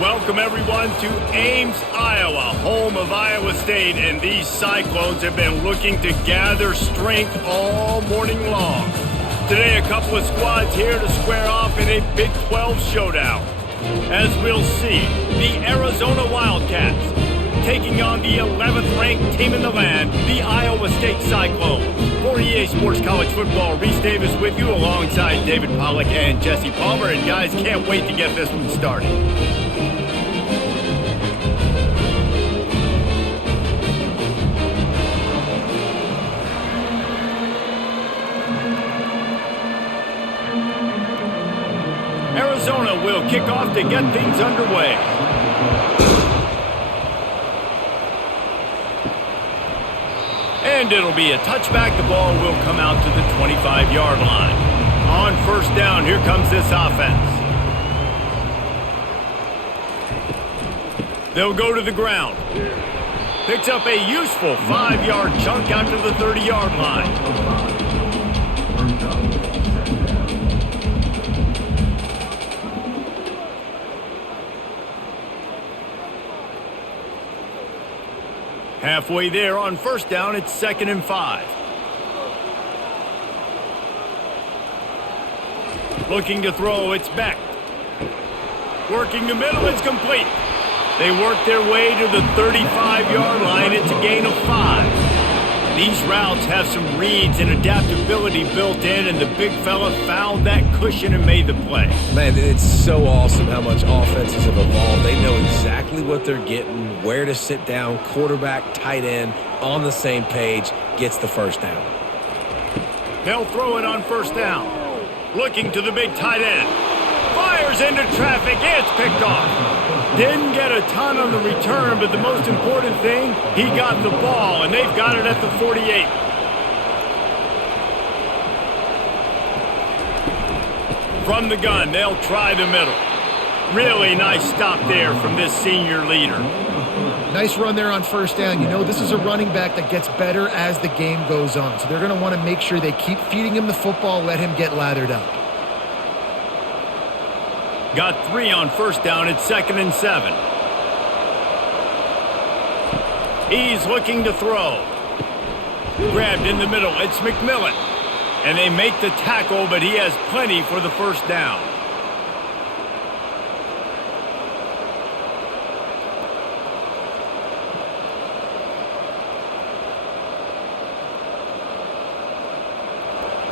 Welcome, everyone, to Ames, Iowa, home of Iowa State, and these Cyclones have been looking to gather strength all morning long. Today, a couple of squads here to square off in a Big 12 showdown. As we'll see, the Arizona Wildcats taking on the 11th-ranked team in the land, the Iowa State Cyclones. For EA Sports College Football, Reese Davis with you alongside David Pollack and Jesse Palmer. And guys, can't wait to get this one started. Arizona will kick off to get things underway. And it'll be a touchback. The ball will come out to the 25-yard line. On first down, here comes this offense. They'll go to the ground. Picks up a useful 5-yard chunk out to the 30-yard line. Halfway there on first down, it's 2nd and 5. Looking to throw, it's Beck. Working the middle, it's complete. They work their way to the 35-yard line. It's a gain of 5. These routes have some reads and adaptability built in, and the big fella found that cushion and made the play. Man, it's so awesome how much offenses have evolved. They know exactly what they're getting, where to sit down, quarterback, tight end, on the same page, gets the first down. They'll throw it on first down. Looking to the big tight end. Fires into traffic. It's picked off. Didn't get a ton on the return, but the most important thing, he got the ball, and they've got it at the 48. From the gun, they'll try the middle. Really nice stop there from this senior leader. Nice run there on first down. You know, this is a running back that gets better as the game goes on. So they're going to want to make sure they keep feeding him the football, let him get lathered up. Got 3 on first down. It's 2nd and 7. He's looking to throw. Grabbed in the middle. It's McMillan. And they make the tackle, but he has plenty for the first down.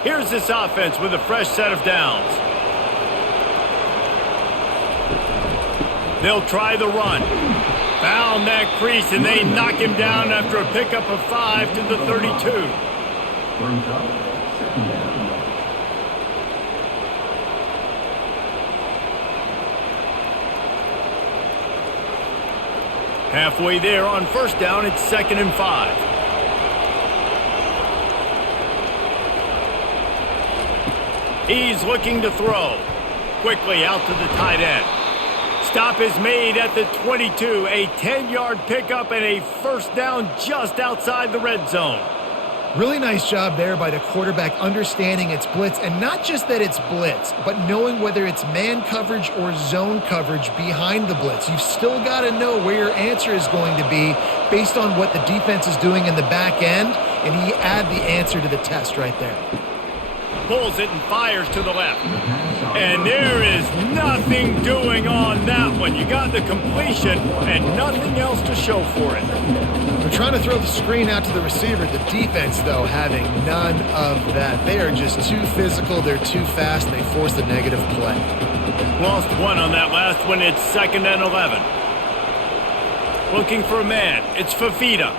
Here's this offense with a fresh set of downs. They'll try the run. Found that crease, and they knock him down after a pickup of 5 to the 32. Halfway there on first down, it's 2nd and 5. He's looking to throw. Quickly out to the tight end. Stop is made at the 22. A 10-yard pickup and a first down just outside the red zone. Really nice job there by the quarterback understanding it's blitz, and not just that it's blitz, but knowing whether it's man coverage or zone coverage behind the blitz. You've still got to know where your answer is going to be based on what the defense is doing in the back end, and he add the answer to the test right there. Pulls it and fires to the left. And there is nothing doing on that one. You got the completion and nothing else to show for it. They're trying to throw the screen out to the receiver. The defense, though, having none of that. They are just too physical. They're too fast. And they force the negative play. Lost 1 on that last one. It's 2nd and 11. Looking for a man. It's Fafita.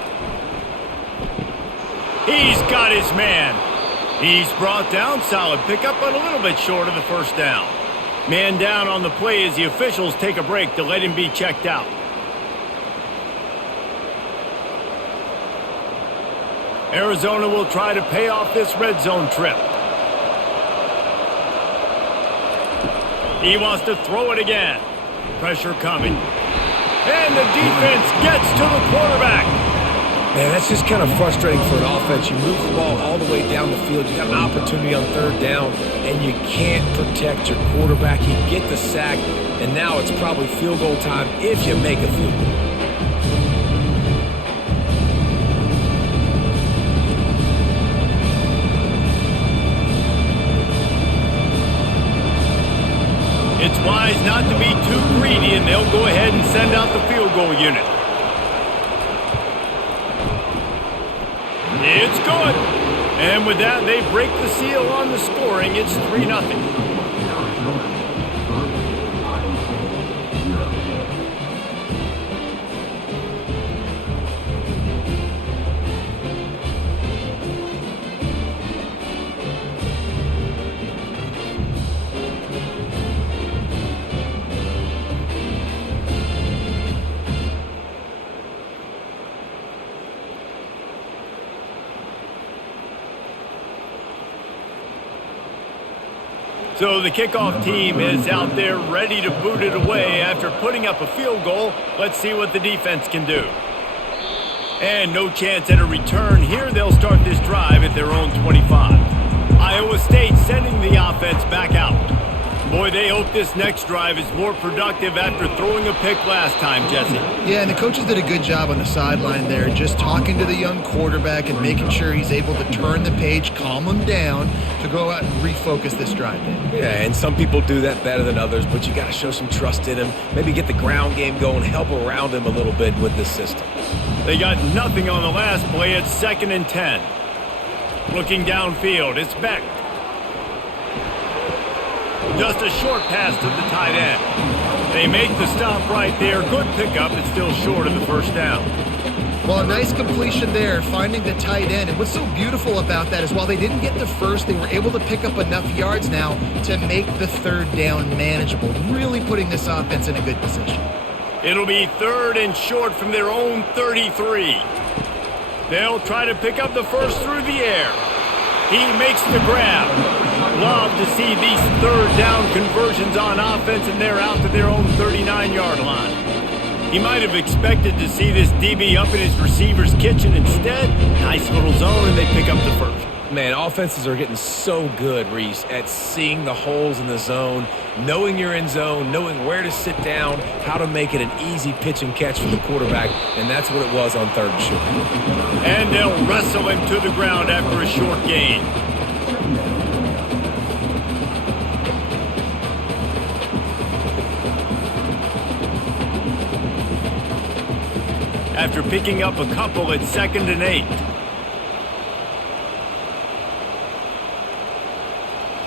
He's got his man. He's brought down. Solid pickup, but a little bit short of the first down. Man down on the play as the officials take a break to let him be checked out. Arizona will try to pay off this red zone trip. He wants to throw it again. Pressure coming. And the defense gets to the quarterback. Man, that's just kind of frustrating for an offense. You move the ball all the way down the field. You got an opportunity on third down, and you can't protect your quarterback. You get the sack, and now it's probably field goal time if you make a field goal. It's wise not to be too greedy, and they'll go ahead and send out the field goal unit. It's good. And with that, they break the seal on the scoring. It's 3-0. So the kickoff team is out there ready to boot it away after putting up a field goal. Let's see what the defense can do. And no chance at a return. Here they'll start this drive at their own 25. Iowa State sending the offense back out. Boy, they hope this next drive is more productive after throwing a pick last time, Jesse. Yeah, and the coaches did a good job on the sideline there, just talking to the young quarterback and making sure he's able to turn the page, calm him down, to go out and refocus this drive. Yeah, and some people do that better than others, but you got to show some trust in him. Maybe get the ground game going, help around him a little bit with this system. They got nothing on the last play. It's 2nd and 10. Looking downfield, it's Beck. Just a short pass to the tight end. They make the stop right there. Good pickup. It's still short of the first down. Well, a nice completion there, finding the tight end. And what's so beautiful about that is while they didn't get the first, they were able to pick up enough yards now to make the third down manageable, really putting this offense in a good position. It'll be 3rd and short from their own 33. They'll try to pick up the first through the air. He makes the grab. Love to see these third down conversions on offense, and they're out to their own 39-yard line. He might have expected to see this DB up in his receiver's kitchen. Instead, nice little zone, and they pick up the first. Man, offenses are getting so good, Reese, at seeing the holes in the zone, knowing you're in zone, knowing where to sit down, how to make it an easy pitch and catch for the quarterback, and that's what it was on 3rd and short. And they'll wrestle him to the ground after a short gain. After picking up a couple at 2nd and 8.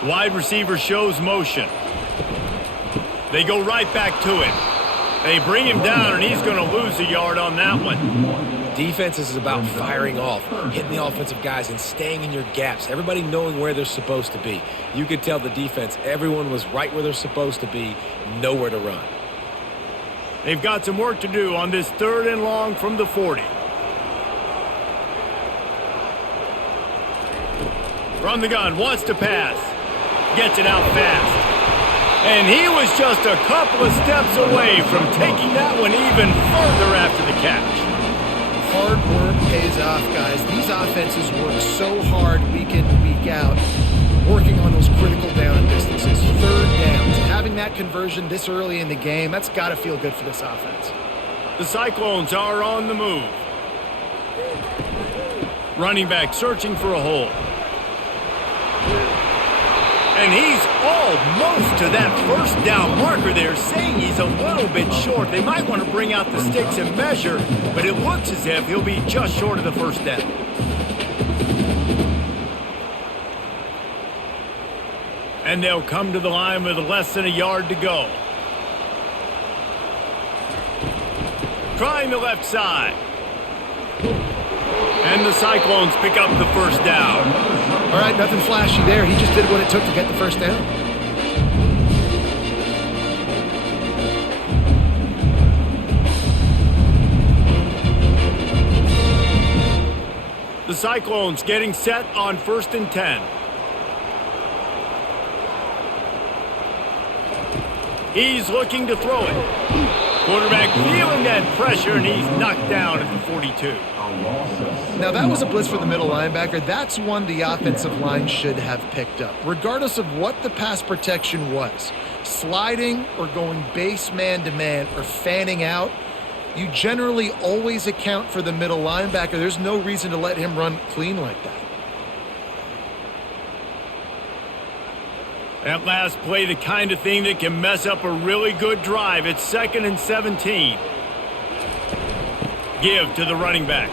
Wide receiver shows motion. They go right back to it. They bring him down, and he's going to lose a yard on that one. Defense is about firing off, hitting the offensive guys, and staying in your gaps. Everybody knowing where they're supposed to be. You could tell the defense, everyone was right where they're supposed to be, nowhere to run. They've got some work to do on this 3rd and long from the 40. From the gun, wants to pass. Gets it out fast. And he was just a couple of steps away from taking that one even further after the catch. Hard work pays off, guys. These offenses work so hard week in and week out, working on those critical down distances, 3rd downs. Having that conversion this early in the game, that's got to feel good for this offense. The Cyclones are on the move. Running back searching for a hole. And he's almost to that first down marker there, saying he's a little bit short. They might want to bring out the sticks and measure, but it looks as if he'll be just short of the first down. And they'll come to the line with less than a yard to go. Trying the left side. And the Cyclones pick up the first down. All right, nothing flashy there. He just did what it took to get the first down. The Cyclones getting set on 1st and 10. He's looking to throw it. Quarterback feeling that pressure, and he's knocked down at the 42. Now, that was a blitz for the middle linebacker. That's one the offensive line should have picked up, regardless of what the pass protection was. Sliding or going base man-to-man or fanning out, you generally always account for the middle linebacker. There's no reason to let him run clean like that. That last play, the kind of thing that can mess up a really good drive. It's 2nd and 17. Give to the running back.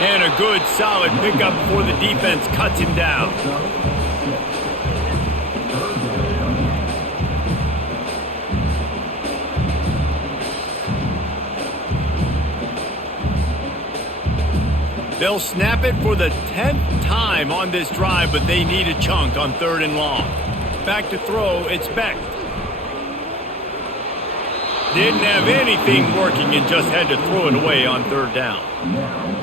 And a good, solid pickup before the defense cuts him down. They'll snap it for the 10th time on this drive, but they need a chunk on 3rd and long. Back to throw, it's Beck. Didn't have anything working and just had to throw it away on 3rd down.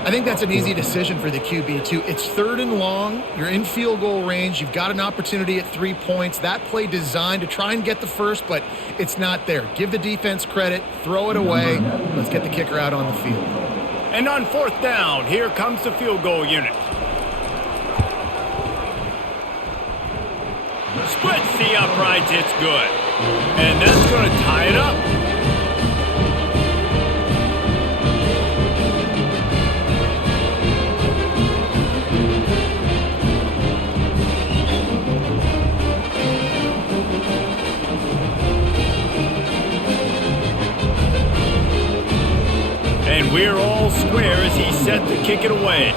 I think that's an easy decision for the QB, too. It's 3rd and long. You're in field goal range. You've got an opportunity at 3 points. That play designed to try and get the first, but it's not there. Give the defense credit. Throw it away. Let's get the kicker out on the field. And on 4th down, here comes the field goal unit. Splits the uprights, it's good. And that's going to tie it up. And we're all square as he's set to kick it away.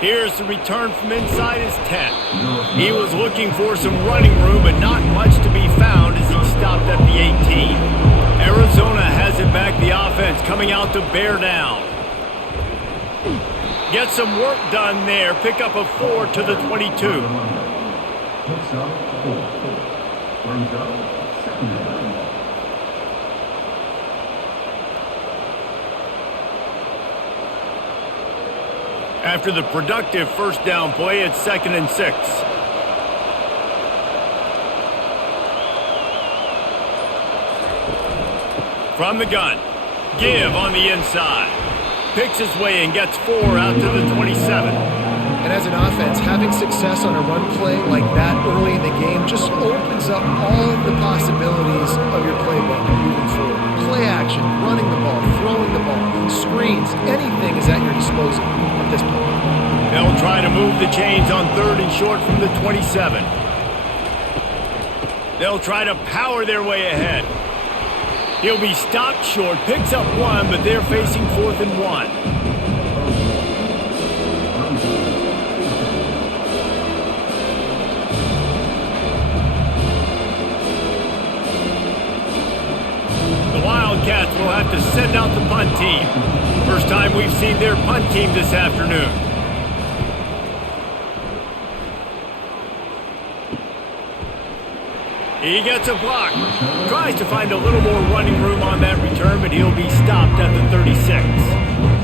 Here's the return from inside his 10. He was looking for some running room, but not much to be found as he stopped at the 18. Arizona has it back, the offense coming out to bear down. Get some work done there. Pick up a 4 to the 22. After the productive 1st down play, it's 2nd and 6. From the gun, give on the inside. Picks his way and gets 4 out to the 27. And as an offense, having success on a run play like that early in the game just opens up all of the possibilities of your playbook moving forward. Play action, running the ball, throwing the ball, screens, anything is at your disposal at this point. They'll try to move the chains on 3rd and short from the 27. They'll try to power their way ahead. He'll be stopped short, picks up 1, but they're facing 4th and 1. Wildcats will have to send out the punt team. First time we've seen their punt team this afternoon. He gets a block. Tries to find a little more running room on that return, but he'll be stopped at the 36.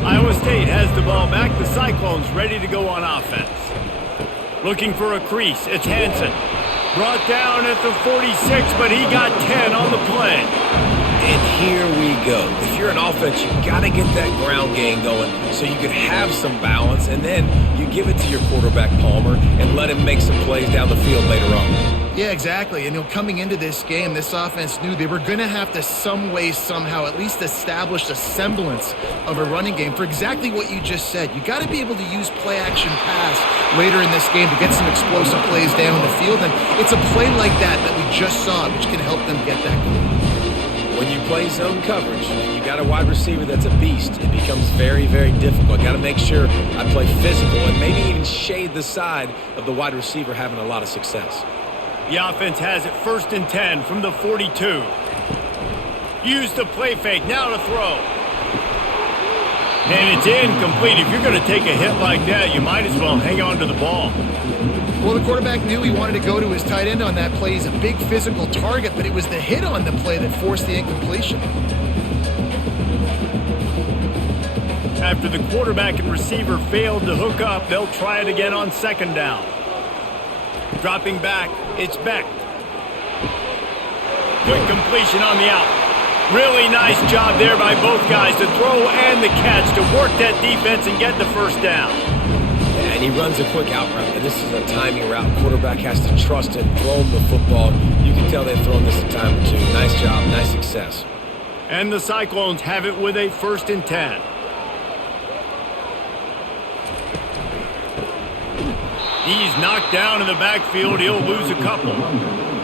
Iowa State has the ball back. The Cyclones ready to go on offense. Looking for a crease. It's Hansen. Brought down at the 46, but he got 10 on the play. And here we go. If you're an offense, you got to get that ground game going so you can have some balance, and then you give it to your quarterback, Palmer, and let him make some plays down the field later on. Yeah, exactly. And coming into this game, this offense knew they were going to have to some way, somehow, at least establish a semblance of a running game for exactly what you just said. You got to be able to use play-action pass later in this game to get some explosive plays down the field, and it's a play like that we just saw, which can help them get that goal. When you play zone coverage and you got a wide receiver that's a beast, it becomes very, very difficult. Got to make sure I play physical and maybe even shade the side of the wide receiver having a lot of success. The offense has it 1st and 10 from the 42. Use the play fake, now to throw. And it's incomplete. If you're going to take a hit like that, you might as well hang on to the ball. Well, the quarterback knew he wanted to go to his tight end on that play. He's a big physical target, but it was the hit on the play that forced the incompletion. After the quarterback and receiver failed to hook up, they'll try it again on 2nd down. Dropping back, it's Beck. quick completion on the out. Really nice job there by both guys to throw and the catch to work that defense and get the first down. Yeah, and he runs a quick out route. And this is a timing route. Quarterback has to trust it, throw him the football. You can tell they've thrown this a time or two. Nice job, nice success. And the Cyclones have it with a 1st and 10. He's knocked down in the backfield. He'll lose a couple.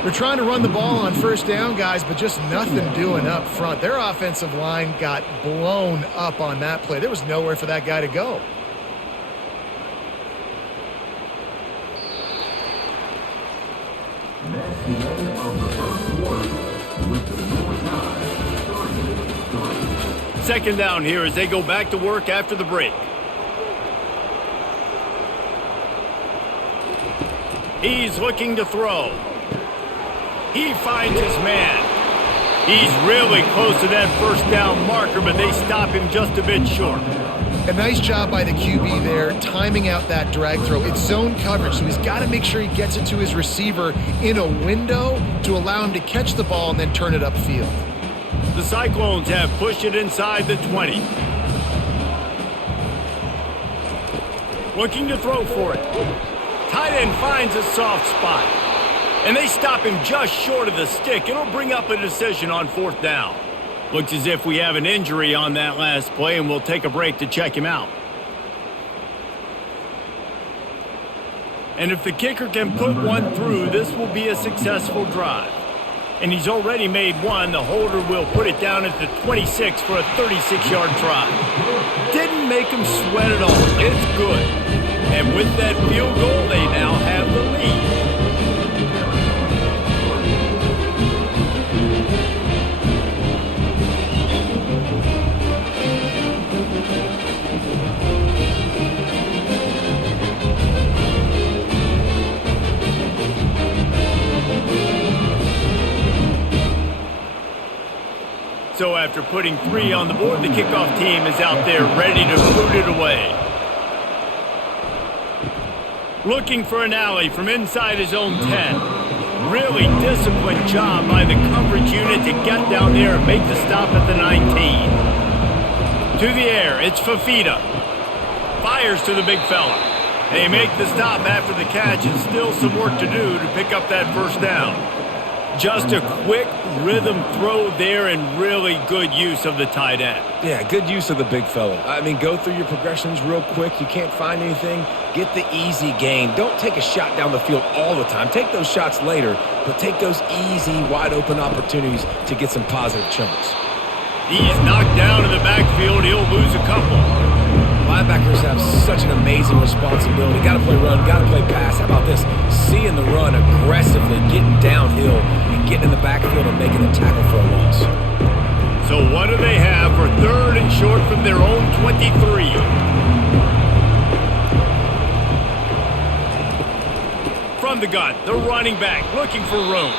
They're trying to run the ball on 1st down, guys, but just nothing doing up front. Their offensive line got blown up on that play. There was nowhere for that guy to go. Second down here as they go back to work after the break. He's looking to throw. He finds his man. He's really close to that 1st down marker, but they stop him just a bit short. A nice job by the QB there, timing out that drag throw. It's zone coverage, so he's got to make sure he gets it to his receiver in a window to allow him to catch the ball and then turn it upfield. The Cyclones have pushed it inside the 20. Looking to throw for it. Tight end finds a soft spot. And they stop him just short of the stick. It'll bring up a decision on 4th down. Looks as if we have an injury on that last play, and we'll take a break to check him out. And if the kicker can put one through, this will be a successful drive. And he's already made one. The holder will put it down at the 26 for a 36-yard try. Didn't make him sweat at all. It's good. And with that field goal, they now have the lead. So after putting 3 on the board, the kickoff team is out there ready to boot it away. Looking for an alley from inside his own 10. Really disciplined job by the coverage unit to get down there and make the stop at the 19. To the air, it's Fafita. Fires to the big fella. They make the stop after the catch and still some work to do to pick up that 1st down. Just a quick rhythm throw there and really good use of the tight end. Yeah, good use of the big fella. I mean, go through your progressions real quick. You can't find anything. Get the easy gain. Don't take a shot down the field all the time. Take those shots later, but take those easy, wide-open opportunities to get some positive chunks. He's knocked down in the backfield. He'll lose a couple. Linebackers have such an amazing responsibility. Got to play run, got to play pass. How about this? Seeing the run aggressively, getting downhill, and getting in the backfield and making the tackle for a loss. So what do they have for 3rd and short from their own 23? From the gun, the running back looking for room.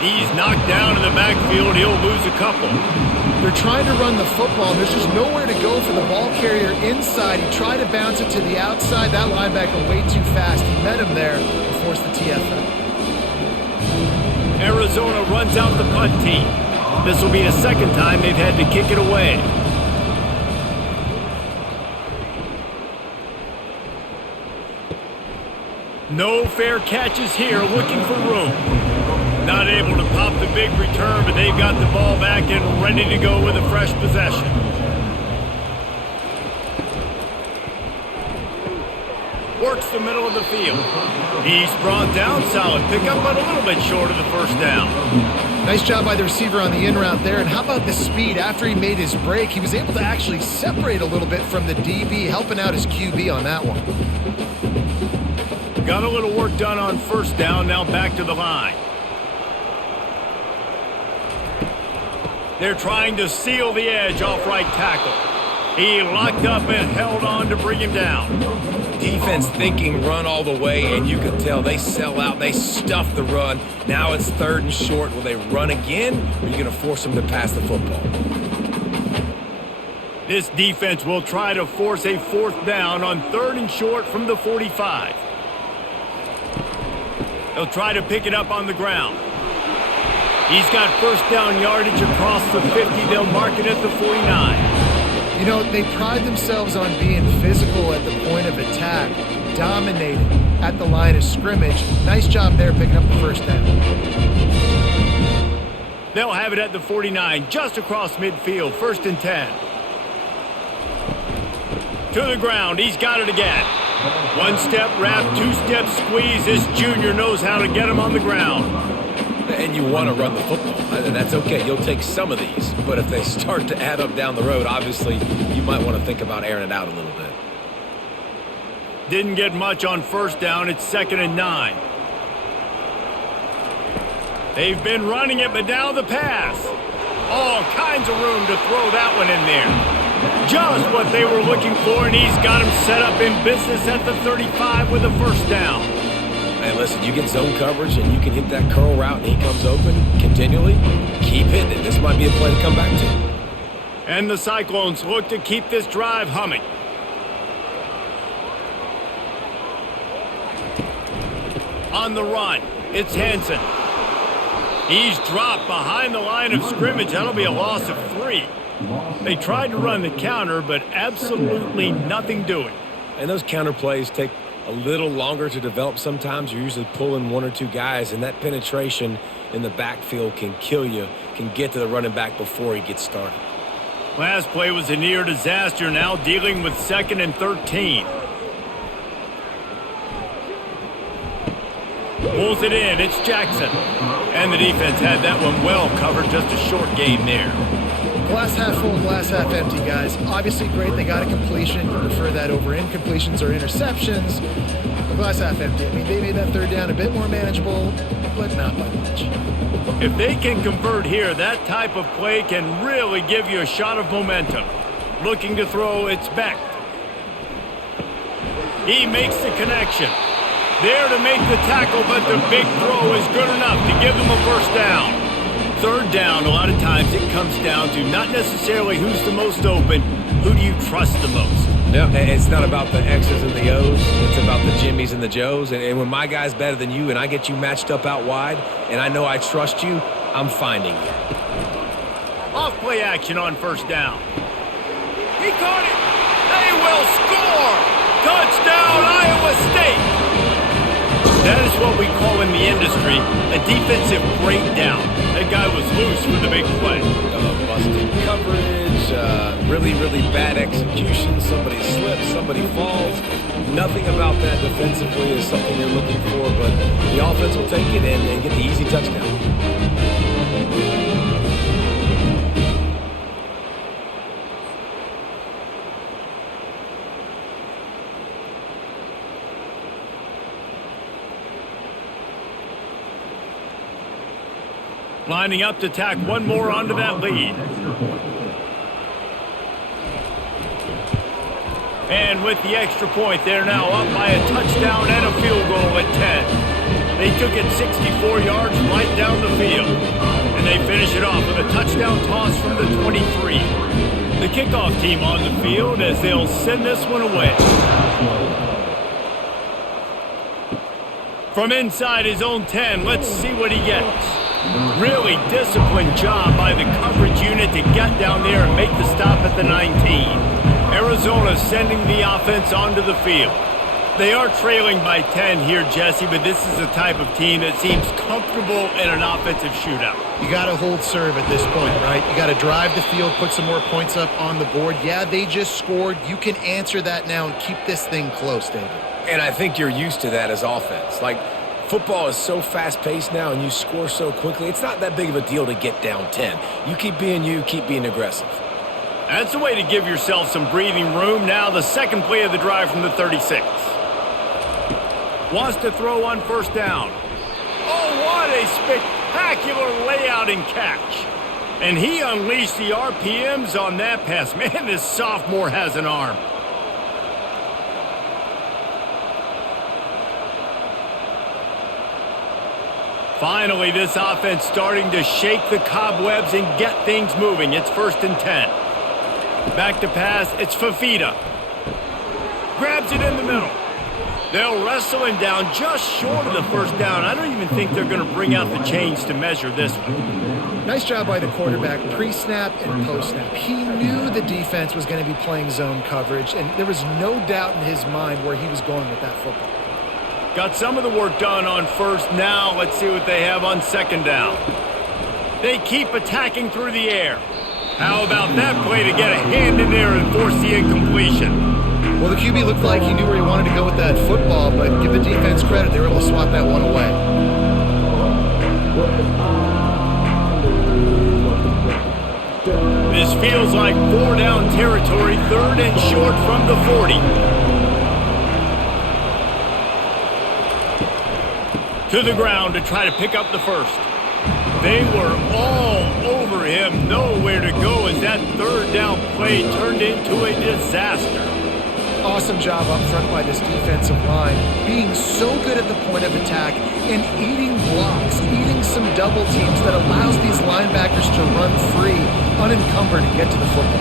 He's knocked down in the backfield. He'll lose a couple. They're trying to run the football. There's just nowhere to go for the ball carrier inside. He tried to bounce it to the outside. That linebacker way too fast. He met him there and forced the TFL. Arizona runs out the punt team. This will be the 2nd time they've had to kick it away. No fair catches here, looking for room. Not able to pop the big return, but they've got the ball back and ready to go with a fresh possession. Works the middle of the field. He's brought down, solid pickup, but a little bit short of the 1st down. Nice job by the receiver on the in route there. And how about the speed? After he made his break, he was able to actually separate a little bit from the DB, helping out his QB on that one. Got a little work done on 1st down, now back to the line. They're trying to seal the edge off right tackle. He locked up and held on to bring him down. Defense thinking run all the way, and you can tell they sell out. They stuff the run. Now it's 3rd and short. Will they run again, or are you going to force them to pass the football? This defense will try to force a 4th down on 3rd and short from the 45. They'll try to pick it up on the ground. He's got first down yardage across the 50. They'll mark it at the 49. You know, they pride themselves on being physical at the point of attack, dominating at the line of scrimmage. Nice job there picking up the first down. They'll have it at the 49, just across midfield, 1st and 10. To the ground, he's got it again. One-step wrap, two-step squeeze. This junior knows how to get him on the ground. And you want to run the football, and that's okay. You'll take some of these, but if they start to add up down the road, obviously you might want to think about airing it out a little bit. Didn't get much on first down. It's 2nd and 9. They've been running it, but now the pass. All kinds of room to throw that one in there. Just what they were looking for, and he's got him set up in business at the 35 with a first down. Hey, listen, you get zone coverage and you can hit that curl route and he comes open continually, keep hitting it. This might be a play to come back to. And the Cyclones look to keep this drive humming. On the run, it's Hansen. He's dropped behind the line of scrimmage. That'll be a loss of 3. They tried to run the counter, but absolutely nothing doing. And those counter plays take a little longer to develop sometimes. You're usually pulling 1 or 2 guys, and that penetration in the backfield can kill you, can get to the running back before he gets started. Last play was a near disaster, now dealing with 2nd and 13. Pulls it in, it's Jackson. And the defense had that one well covered, just a short gain there. Glass half full, glass half empty, guys. Obviously great, they got a completion. You prefer that over incompletions or interceptions. But glass half empty. I mean, they made that third down a bit more manageable, but not by much. If they can convert here, that type of play can really give you a shot of momentum. Looking to throw, it's Beck. He makes the connection. There to make the tackle, but the big throw is good enough to give them a first down. Third down, a lot of times it comes down to not necessarily who's the most open, who do you trust the most? Yeah, it's not about the X's and the O's. It's about the Jimmys and the Joes. And when my guy's better than you and I get you matched up out wide and I know I trust you, I'm finding you. Off play action on first down. He caught it. They will score. Touchdown, Iowa State. That is what we call in the industry a defensive breakdown. That guy was loose for the big play. Busted coverage, really, really bad execution. Somebody slips, somebody falls. Nothing about that defensively is something you're looking for, but the offense will take it and get the easy touchdown. Lining up to tack one more onto that lead. And with the extra point, they're now up by a touchdown and a field goal at 10. They took it 64 yards right down the field. And they finish it off with a touchdown toss from the 23. The kickoff team on the field as they'll send this one away. From inside his own 10, let's see what he gets. Really disciplined job by the coverage unit to get down there and make the stop at the 19. Arizona sending the offense onto the field. They are trailing by 10 here, Jesse, but this is the type of team that seems comfortable in an offensive shootout. You got to hold serve at this point, right? You got to drive the field, put some more points up on the board. Yeah, they just scored. You can answer that now and keep this thing close, David. And I think you're used to that as offense. Like, football is so fast-paced now and you score so quickly, it's not that big of a deal to get down 10. You keep being aggressive. That's the way to give yourself some breathing room. Now the second play of the drive from the 36. Wants to throw on first down. Oh, what a spectacular layout and catch. And he unleashed the RPMs on that pass. Man, this sophomore has an arm. Finally, this offense starting to shake the cobwebs and get things moving. It's 1st and 10. Back to pass, it's Fafita. Grabs it in the middle. They'll wrestle him down just short of the first down. I don't even think they're going to bring out the chains to measure this one. Nice job by the quarterback, pre-snap and post-snap. He knew the defense was going to be playing zone coverage, and there was no doubt in his mind where he was going with that football. Got some of the work done on first. Now let's see what they have on second down. They keep attacking through the air. How about that play to get a hand in there and force the incompletion? Well, the QB looked like he knew where he wanted to go with that football, but give the defense credit. They were able to swat that one away. This feels like 4-down territory, 3rd and short from the 40. To the ground to try to pick up the first. They were all over him, nowhere to go as that 3rd down play turned into a disaster. Awesome job up front by this defensive line, being so good at the point of attack and eating blocks, eating some double teams that allows these linebackers to run free, unencumbered, and get to the football.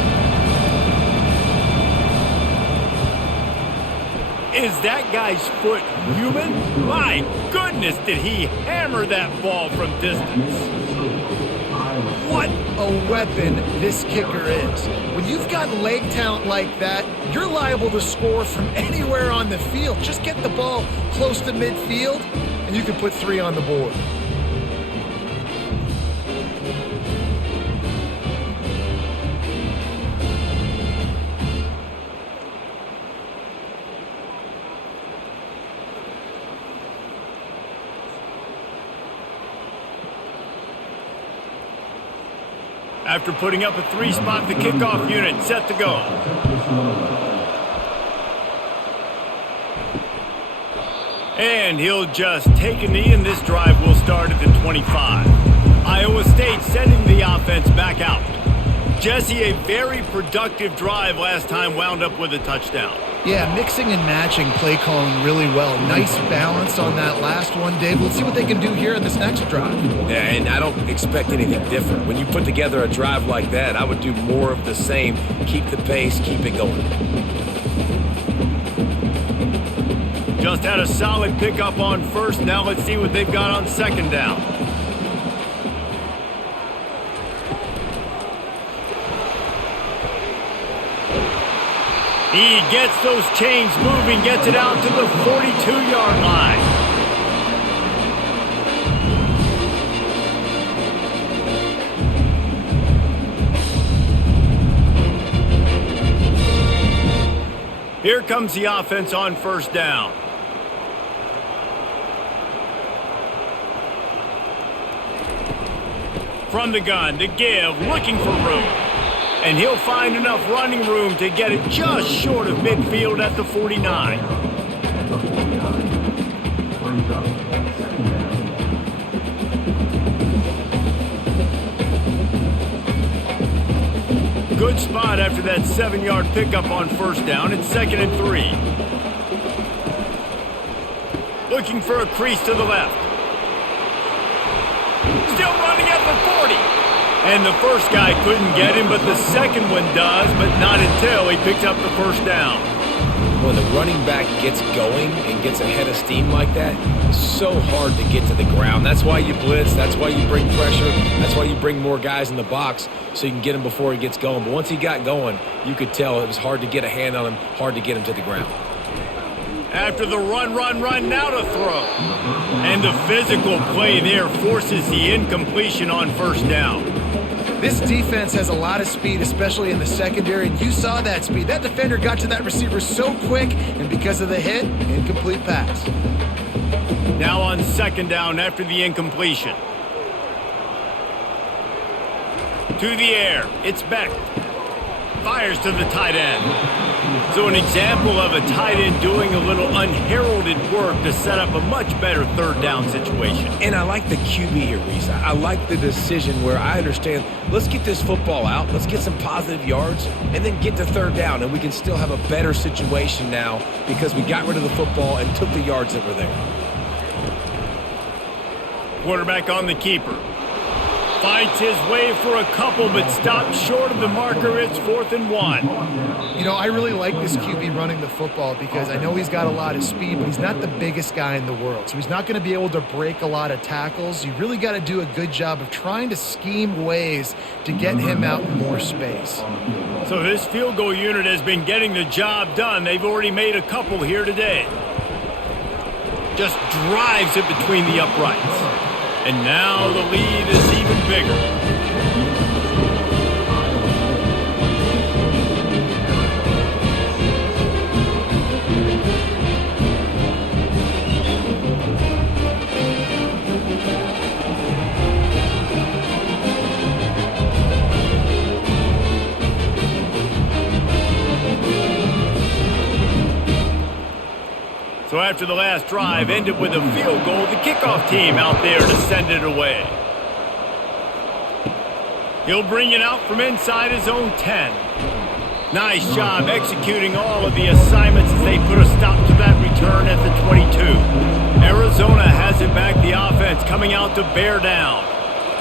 Is that guy's foot human? My goodness, did he hammer that ball from distance. What a weapon this kicker is. When you've got leg talent like that, you're liable to score from anywhere on the field. Just get the ball close to midfield, and you can put 3 on the board. After putting up a 3-spot, the kickoff unit set to go. And he'll just take a knee, and this drive will start at the 25. Iowa State sending the offense back out. Jesse, a very productive drive last time, wound up with a touchdown. Yeah, mixing and matching play calling really well. Nice balance on that last one, Dave. Let's see what they can do here in this next drive. Yeah, and I don't expect anything different. When you put together a drive like that, I would do more of the same. Keep the pace, keep it going. Just had a solid pickup on first. Now let's see what they've got on second down. He gets those chains moving, gets it out to the 42-yard line. Here comes the offense on first down. From the gun to give, looking for room. And he'll find enough running room to get it just short of midfield at the 49. Good spot after that 7-yard pickup on first down. It's 2nd and 3. Looking for a crease to the left. Still running at the 40. And the first guy couldn't get him, but the second one does, but not until he picked up the first down. When the running back gets going and gets a head of steam like that, it's so hard to get to the ground. That's why you blitz. That's why you bring pressure. That's why you bring more guys in the box so you can get him before he gets going. But once he got going, you could tell it was hard to get a hand on him, hard to get him to the ground. After the run, now to throw. And the physical play there forces the incompletion on first down. This defense has a lot of speed, especially in the secondary, and you saw that speed. That defender got to that receiver so quick, and because of the hit, incomplete pass. Now on second down after the incompletion. To the air, it's Beck. Fires to the tight end. So an example of a tight end doing a little unheralded work to set up a much better 3rd down situation. And I like the QB here, Reese. I like the decision where I understand, let's get this football out, let's get some positive yards, and then get to 3rd down, and we can still have a better situation now because we got rid of the football and took the yards that were there. Quarterback on the keeper. Fights his way for a couple, but stops short of the marker. It's 4th and 1. You know, I really like this QB running the football because I know he's got a lot of speed, but he's not the biggest guy in the world. So he's not going to be able to break a lot of tackles. You really got to do a good job of trying to scheme ways to get him out in more space. So this field goal unit has been getting the job done. They've already made a couple here today. Just drives it between the uprights. And now the lead is even bigger. So after the last drive ended with a field goal, the kickoff team out there to send it away. He'll bring it out from inside his own 10. Nice job executing all of the assignments as they put a stop to that return at the 22. Arizona has it back, the offense coming out to bear down.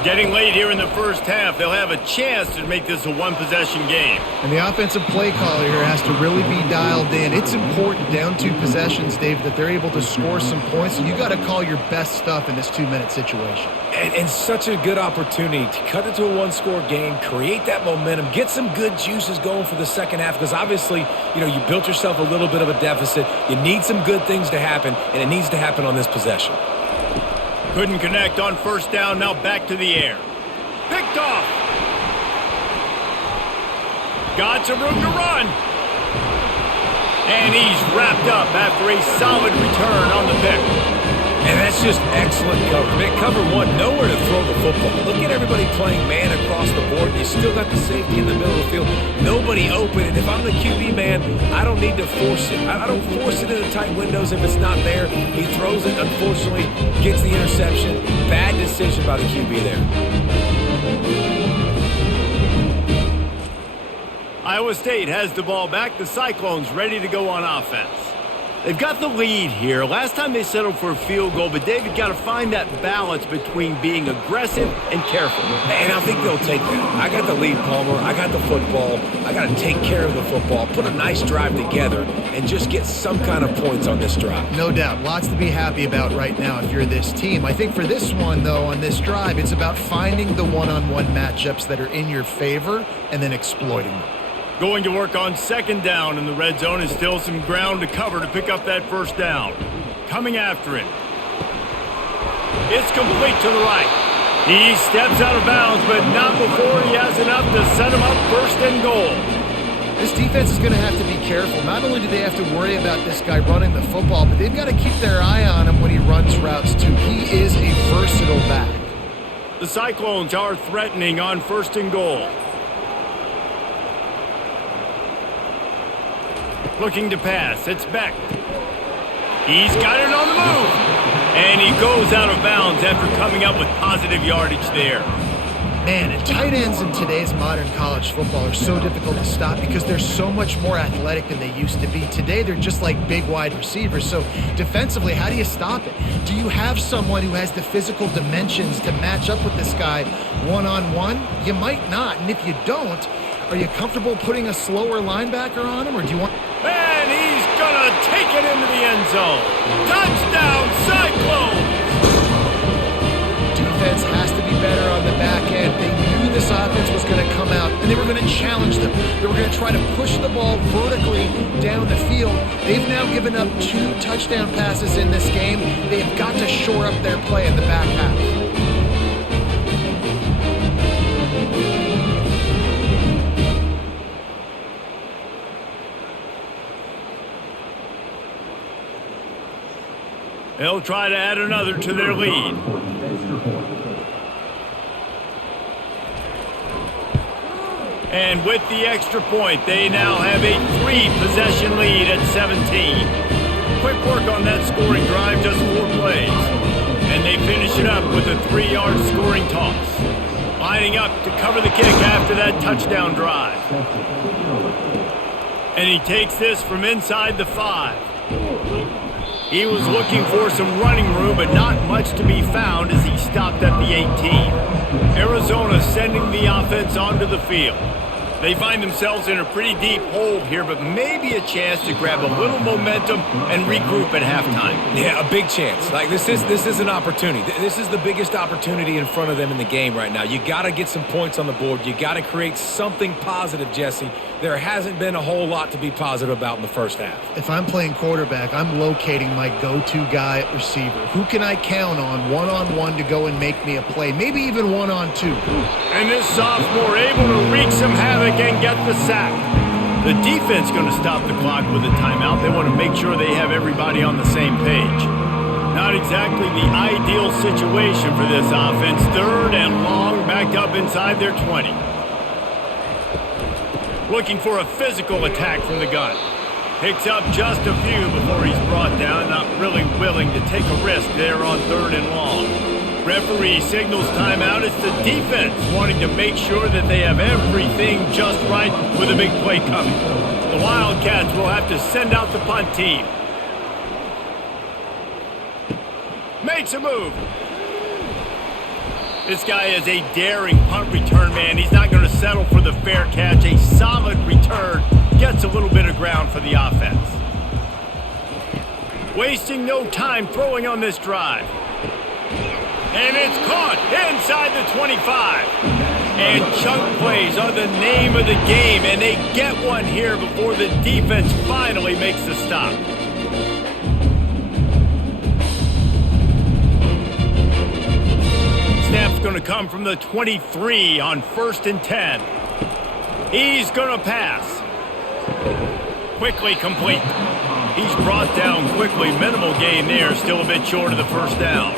Getting late here in the first half, they'll have a chance to make this a one-possession game. And the offensive play caller here has to really be dialed in. It's important down 2 possessions, Dave, that they're able to score some points. So you got to call your best stuff in this 2-minute situation. And such a good opportunity to cut it to a one-score game, create that momentum, get some good juices going for the second half because obviously, you know, you built yourself a little bit of a deficit. You need some good things to happen, and it needs to happen on this possession. Couldn't connect on first down, now back to the air. Picked off. Got some room to run. And he's wrapped up after a solid return on the pick. And that's just excellent cover. Man, cover one, nowhere to throw the football. Look at everybody playing man across the board. You still got the safety in the middle of the field. Nobody open. And if I'm the QB, man, I don't need to force it. I don't force it into tight windows if it's not there. He throws it, unfortunately, gets the interception. Bad decision by the QB there. Iowa State has the ball back. The Cyclones ready to go on offense. They've got the lead here. Last time they settled for a field goal, but David got to find that balance between being aggressive and careful. And I think they'll take that. I got the lead, Palmer. I got the football. I got to take care of the football, put a nice drive together, and just get some kind of points on this drive. No doubt. Lots to be happy about right now if you're this team. I think for this one, though, on this drive, it's about finding the one-on-one matchups that are in your favor and then exploiting them. Going to work on second down in the red zone is still some ground to cover to pick up that first down. Coming after it. It's complete to the right. He steps out of bounds, but not before he has enough to set him up first and goal. This defense is going to have to be careful. Not only do they have to worry about this guy running the football, but they've got to keep their eye on him when he runs routes too. He is a versatile back. The Cyclones are threatening on first and goal. Looking to pass. It's Beck. He's got it on the move. And he goes out of bounds after coming up with positive yardage there. Man, and tight ends in today's modern college football are so difficult to stop because they're so much more athletic than they used to be. Today, they're just like big wide receivers. So defensively, how do you stop it? Do you have someone who has the physical dimensions to match up with this guy one-on-one? You might not. And if you don't, are you comfortable putting a slower linebacker on him, or do you want... And he's going to take it into the end zone. Touchdown, Cyclones! Defense has to be better on the back end. They knew this offense was going to come out, and they were going to challenge them. They were going to try to push the ball vertically down the field. They've now given up 2 touchdown passes in this game. They've got to shore up their play in the back half. They'll try to add another to their lead. And with the extra point, they now have a 3-possession lead at 17. Quick work on that scoring drive, just 4 plays. And they finish it up with a 3-yard scoring toss. Lining up to cover the kick after that touchdown drive. And he takes this from inside the 5. He was looking for some running room, but not much to be found as he stopped at the 18. Arizona sending the offense onto the field. They find themselves in a pretty deep hole here, but maybe a chance to grab a little momentum and regroup at halftime. Yeah, a big chance. Like this is an opportunity. This is the biggest opportunity in front of them in the game right now. You got to get some points on the board. You got to create something positive, Jesse. There hasn't been a whole lot to be positive about in the first half. If I'm playing quarterback, I'm locating my go-to guy at receiver. Who can I count on one-on-one to go and make me a play? Maybe even one-on-two. And this sophomore able to wreak some havoc and get the sack. The defense going to stop the clock with a timeout. They want to make sure they have everybody on the same page. Not exactly the ideal situation for this offense. Third and long, backed up inside their 20. Looking for a physical attack from the gun. Picks up just a few before he's brought down. Not really willing to take a risk there on third and long. Referee signals timeout. It's the defense wanting to make sure that they have everything just right with a big play coming. The Wildcats will have to send out the punt team. Makes a move. This guy is a daring punt return man. He's not going to settle for the fair catch. A solid return. Gets a little bit of ground for the offense. Wasting no time throwing on this drive. And it's caught inside the 25. And chunk plays are the name of the game. And they get one here before the defense finally makes the stop. Snap's going to come from the 23 on 1st and 10. He's going to pass. Quickly complete. He's brought down quickly. Minimal gain there. Still a bit short of the first down.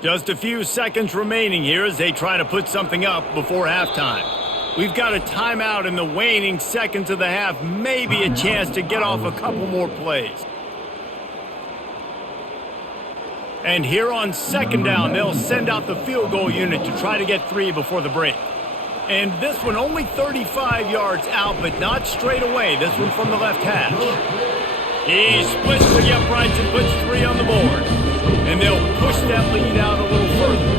Just a few seconds remaining here as they try to put something up before halftime. We've got a timeout in the waning seconds of the half. Maybe a chance to get off a couple more plays. And here on second down, they'll send out the field goal unit to try to get 3 before the break. And this one only 35 yards out, but not straight away. This one from the left hash. He splits the uprights and puts 3 on the board. And they'll push that lead out a little further.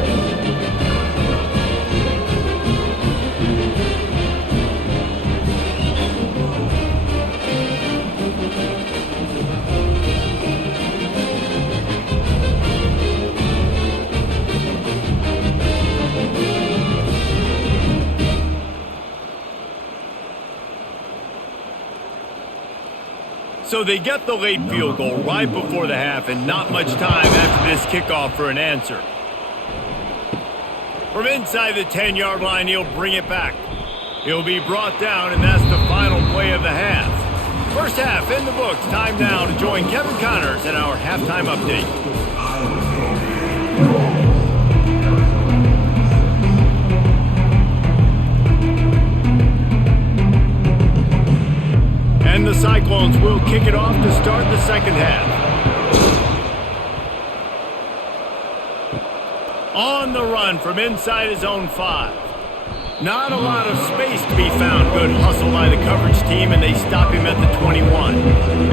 So they get the late field goal right before the half and not much time after this kickoff for an answer. From inside the 10-yard line, he'll bring it back. He'll be brought down, and that's the final play of the half. First half in the books. Time now to join Kevin Connors in our halftime update. And the Cyclones will kick it off to start the second half. On the run from inside his own 5. Not a lot of space to be found. Good hustle by the coverage team, and they stop him at the 21.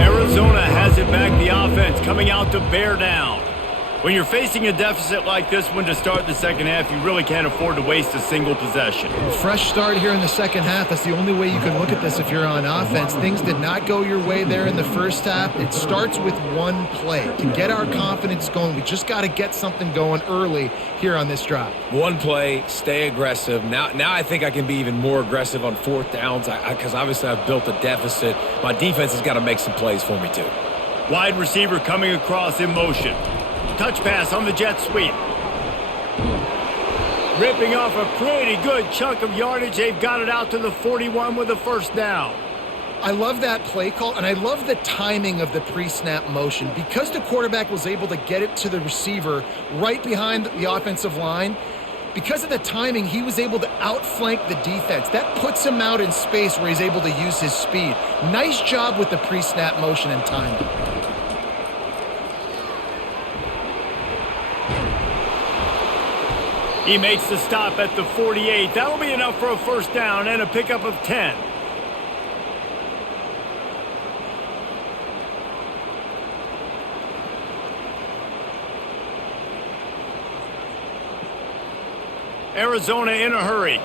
Arizona has it back. The offense coming out to bear down. When you're facing a deficit like this one to start the second half, you really can't afford to waste a single possession. Fresh start here in the second half. That's the only way you can look at this if you're on offense. Things did not go your way there in the first half. It starts with one play. To get our confidence going, we just got to get something going early here on this drive. One play, stay aggressive. Now I think I can be even more aggressive on 4th downs because obviously I've built a deficit. My defense has got to make some plays for me too. Wide receiver coming across in motion. Touch pass on the jet sweep. Ripping off a pretty good chunk of yardage. They've got it out to the 41 with a first down. I love that play call, and I love the timing of the pre-snap motion. Because the quarterback was able to get it to the receiver right behind the offensive line, because of the timing, he was able to outflank the defense. That puts him out in space where he's able to use his speed. Nice job with the pre-snap motion and timing. He makes the stop at the 48. That'll be enough for a first down and a pickup of 10. Arizona in a hurry.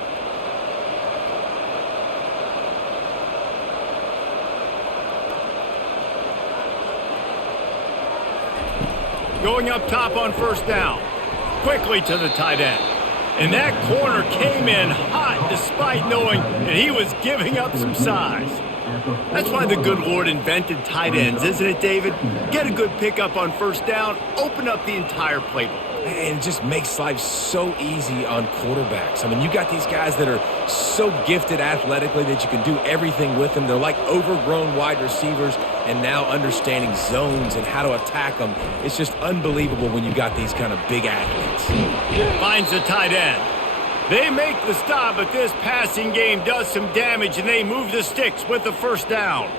Going up top on first down. Quickly to the tight end. And that corner came in hot despite knowing that he was giving up some size. That's why the good Lord invented tight ends, isn't it, David? Get a good pickup on first down, open up the entire playbook. And it just makes life so easy on quarterbacks. I mean, you got these guys that are so gifted athletically that you can do everything with them. They're like overgrown wide receivers, and now understanding zones and how to attack them. It's just unbelievable when you got these kind of big athletes. Finds the tight end. They make the stop, but this passing game does some damage, and they move the sticks with the first down.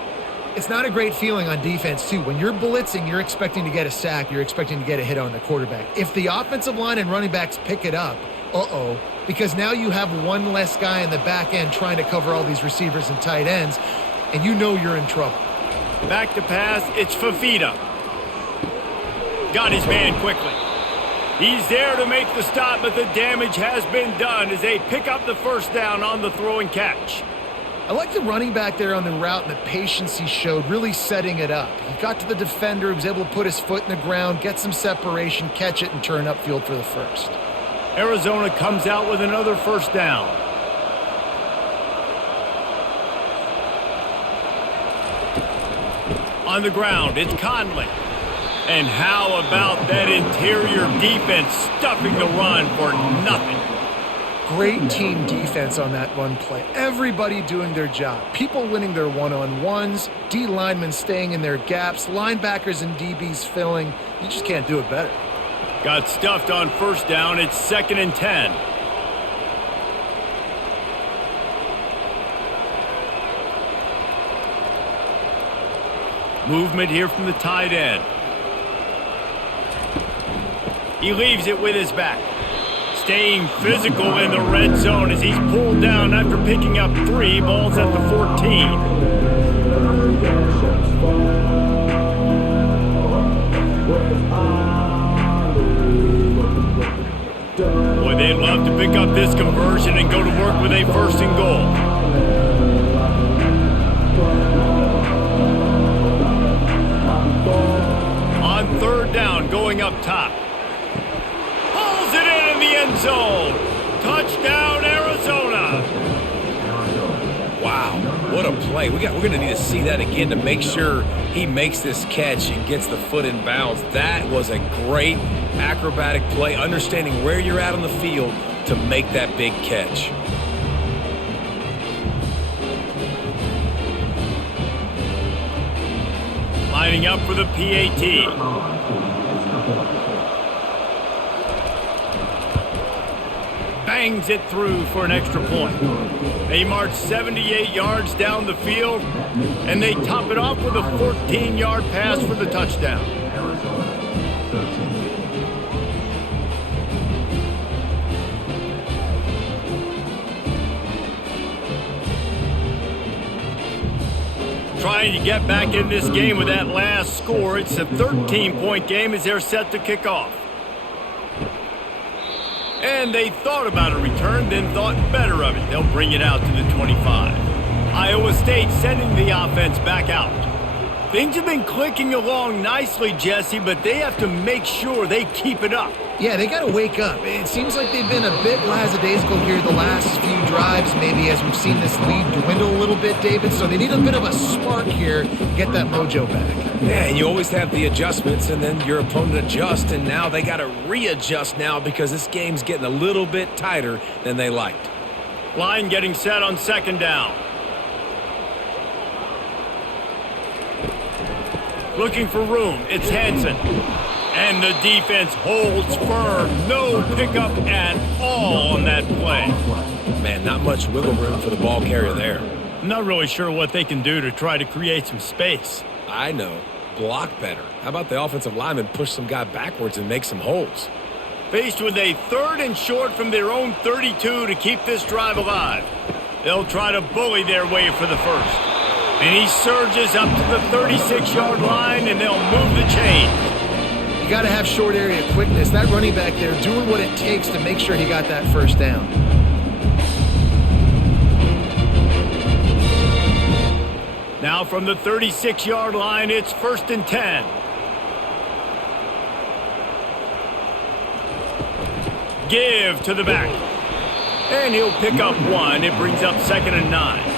It's not a great feeling on defense, too. When you're blitzing, you're expecting to get a sack. You're expecting to get a hit on the quarterback. If the offensive line and running backs pick it up, because now you have one less guy in the back end trying to cover all these receivers and tight ends, and you know you're in trouble. Back to pass, it's Fafita. Got his man quickly. He's there to make the stop, but the damage has been done as they pick up the first down on the throw and catch. I like the running back there on the route and the patience he showed, really setting it up. He got to the defender, he was able to put his foot in the ground, get some separation, catch it, and turn upfield for the first. Arizona comes out with another first down. On the ground, it's Conley. And how about that interior defense stuffing the run for nothing? Great team defense on that run play. Everybody doing their job. People winning their one-on-ones, D linemen staying in their gaps, linebackers and DBs filling. You just can't do it better. Got stuffed on first down. It's 2nd and 10. Movement here from the tight end. He leaves it with his back. Staying physical in the red zone as he's pulled down after picking up 3 balls at the 14. Boy, they'd love to pick up this conversion and go to work with a 1st and goal. On 3rd down, going up top. Pulls it in the end zone. Touchdown, Arizona. Wow, what a play. We're going to need to see that again to make sure he makes this catch and gets the foot in bounds. That was a great acrobatic play, understanding where you're at on the field to make that big catch. Lining up for the PAT. Bangs it through for an extra point. They march 78 yards down the field, and they top it off with a 14-yard pass for the touchdown. Trying to get back in this game with that last score. It's a 13-point game as they're set to kick off. And they thought about a return, then thought better of it. They'll bring it out to the 25. Iowa State sending the offense back out. Things have been clicking along nicely, Jesse, but they have to make sure they keep it up. Yeah, they got to wake up. It seems like they've been a bit lackadaisical here the last few drives, maybe as we've seen this lead dwindle a little bit, David. So they need a bit of a spark here to get that mojo back. Yeah, and you always have the adjustments, and then your opponent adjusts, and now they got to readjust now because this game's getting a little bit tighter than they liked. Line getting set on 2nd down. Looking for room. It's Hansen. And the defense holds firm. No pickup at all on that play. Man, not much wiggle room for the ball carrier there. I'm not really sure what they can do to try to create some space. I know. Block better. How about the offensive lineman push some guy backwards and make some holes? Faced with a 3rd and short from their own 32 to keep this drive alive. They'll try to bully their way for the first. And he surges up to the 36-yard line, and they'll move the chain. You got to have short area quickness. That running back there doing what it takes to make sure he got that first down. Now from the 36-yard line, it's 1st and 10. Give to the back. And he'll pick up 1. It brings up 2nd and 9.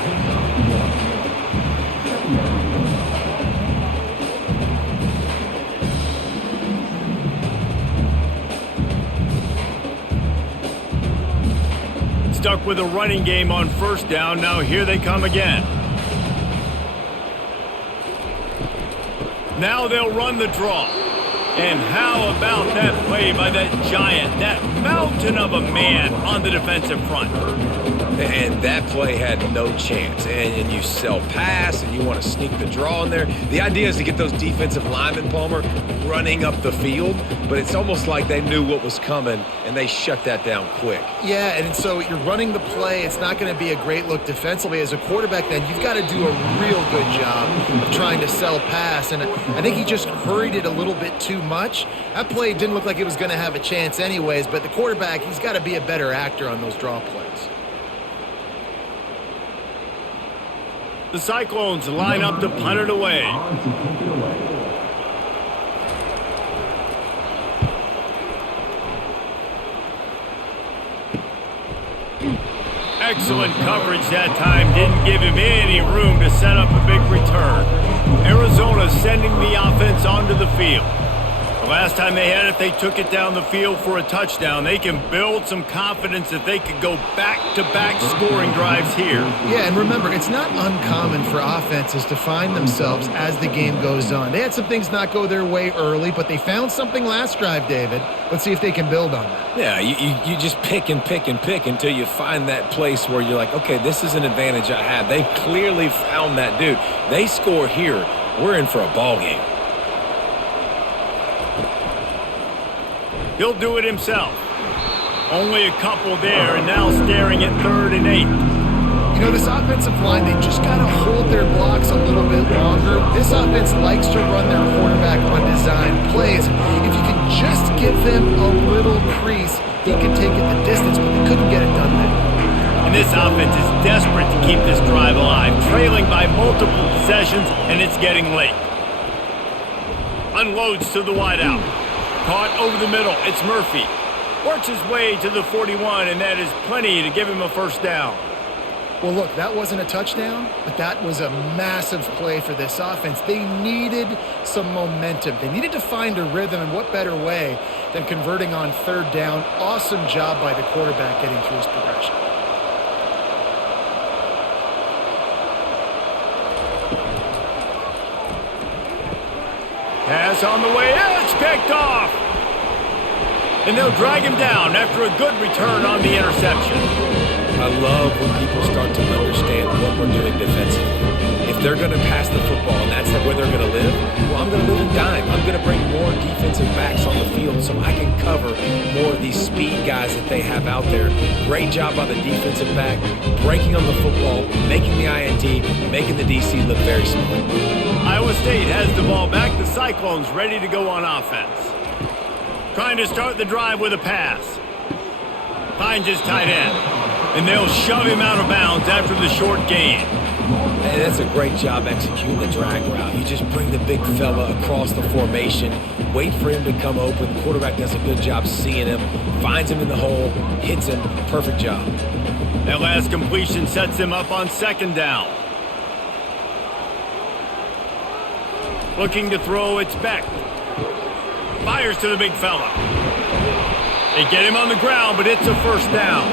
Stuck with a running game on 1st down. Now here they come again. Now they'll run the draw. And how about that play by that giant, that mountain of a man on the defensive front? And that play had no chance. And you sell pass, and you want to sneak the draw in there. The idea is to get those defensive linemen, Palmer, running up the field. But it's almost like they knew what was coming, and they shut that down quick. Yeah, and so you're running the play. It's not going to be a great look defensively. As a quarterback, then, you've got to do a real good job of trying to sell pass. And I think he just hurried it a little bit too much. That play didn't look like it was going to have a chance anyways, but the quarterback, he's got to be a better actor on those draw plays. The Cyclones line up to punt it away. Excellent coverage that time. Didn't give him any room to set up a big return. Arizona sending the offense onto the field. The last time they had it, they took it down the field for a touchdown. They can build some confidence that they could go back-to-back scoring drives here. Yeah, and remember, it's not uncommon for offenses to find themselves as the game goes on. They had some things not go their way early, but they found something last drive, David. Let's see if they can build on that. Yeah, you just pick and pick and pick until you find that place where you're like, okay, this is an advantage I have. They clearly found that dude. They score here, we're in for a ball game. He'll do it himself. Only a couple there, and now staring at 3rd and 8. You know, this offensive line, they just got to hold their blocks a little bit longer. This offense likes to run their quarterback on design plays. If you can just give them a little crease, he can take it the distance, but they couldn't get it done there. And this offense is desperate to keep this drive alive, trailing by multiple possessions, and it's getting late. Unloads to the wideout. Caught over the middle. It's Murphy. Works his way to the 41, and that is plenty to give him a first down. Well, look, that wasn't a touchdown, but that was a massive play for this offense. They needed some momentum. They needed to find a rhythm, and what better way than converting on 3rd down. Awesome job by the quarterback getting through his progression. Pass on the way. It's picked off. And they'll drag him down after a good return on the interception. I love when people start to understand what we're doing defensively. If they're going to pass the football and that's where they're going to live, well, I'm going to live in dime. I'm going to bring more defensive backs on the field so I can cover more of these speed guys that they have out there. Great job by the defensive back, breaking on the football, making the INT, making the DC look very smart. Iowa State has the ball back. The Cyclones ready to go on offense. Trying to start the drive with a pass. Finds his tight end. And they'll shove him out of bounds after the short gain. Hey, that's a great job executing the drag route. You just bring the big fella across the formation, wait for him to come open. The quarterback does a good job seeing him, finds him in the hole, hits him. Perfect job. That last completion sets him up on 2nd down. Looking to throw, it's Beck. Fires to the big fella. They get him on the ground, but it's a first down.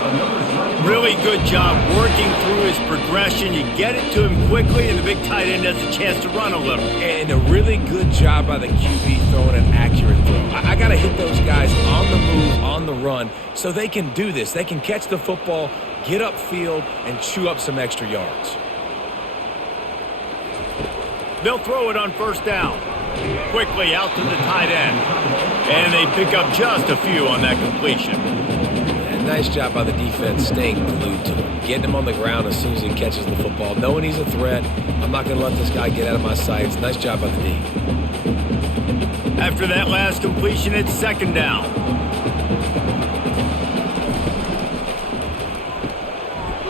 Really good job working through his progression. You get it to him quickly, and the big tight end has a chance to run a little. And a really good job by the QB throwing an accurate throw. I got to hit those guys on the move, on the run, so they can do this. They can catch the football, get upfield, and chew up some extra yards. They'll throw it on 1st down. Quickly out to the tight end. And they pick up just a few on that completion. And nice job by the defense staying glued to him. Getting him on the ground as soon as he catches the football. Knowing he's a threat. I'm not going to let this guy get out of my sights. Nice job by the D. After that last completion, it's second down.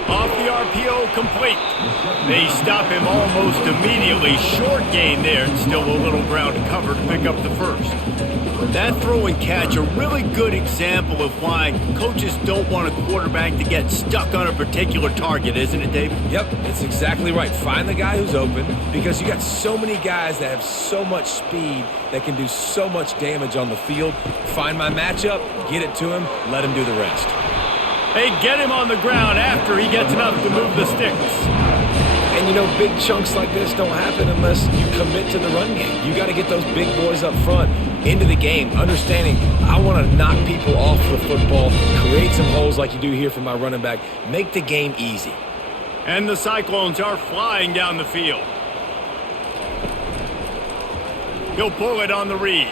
Off the RPO, complete. They stop him almost immediately. Short gain there, and still a little ground to cover to pick up the first. That throw and catch, a really good example of why coaches don't want a quarterback to get stuck on a particular target, isn't it, Dave? Yep, it's exactly right. Find the guy who's open, because you got so many guys that have so much speed that can do so much damage on the field. Find my matchup, get it to him, let him do the rest. They get him on the ground after he gets enough to move the sticks. And, you know, big chunks like this don't happen unless you commit to the run game. You got to get those big boys up front into the game, understanding I want to knock people off the football, create some holes like you do here for my running back, make the game easy. And the Cyclones are flying down the field. He'll pull it on the read.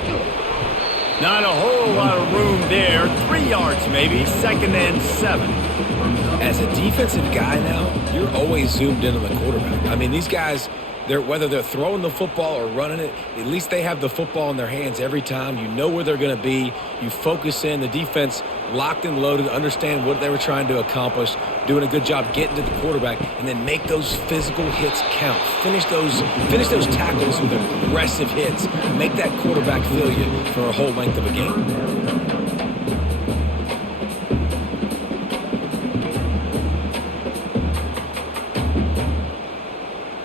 Not a whole lot of room there. 3 yards maybe, 2nd and 7. As a defensive guy now, you're always zoomed in on the quarterback. I mean, these guys, whether they're throwing the football or running it, at least they have the football in their hands every time. You know where they're going to be. You focus in. The defense locked and loaded, understand what they were trying to accomplish, doing a good job getting to the quarterback, and then make those physical hits count. Finish those tackles with aggressive hits. Make that quarterback feel you for a whole length of a game.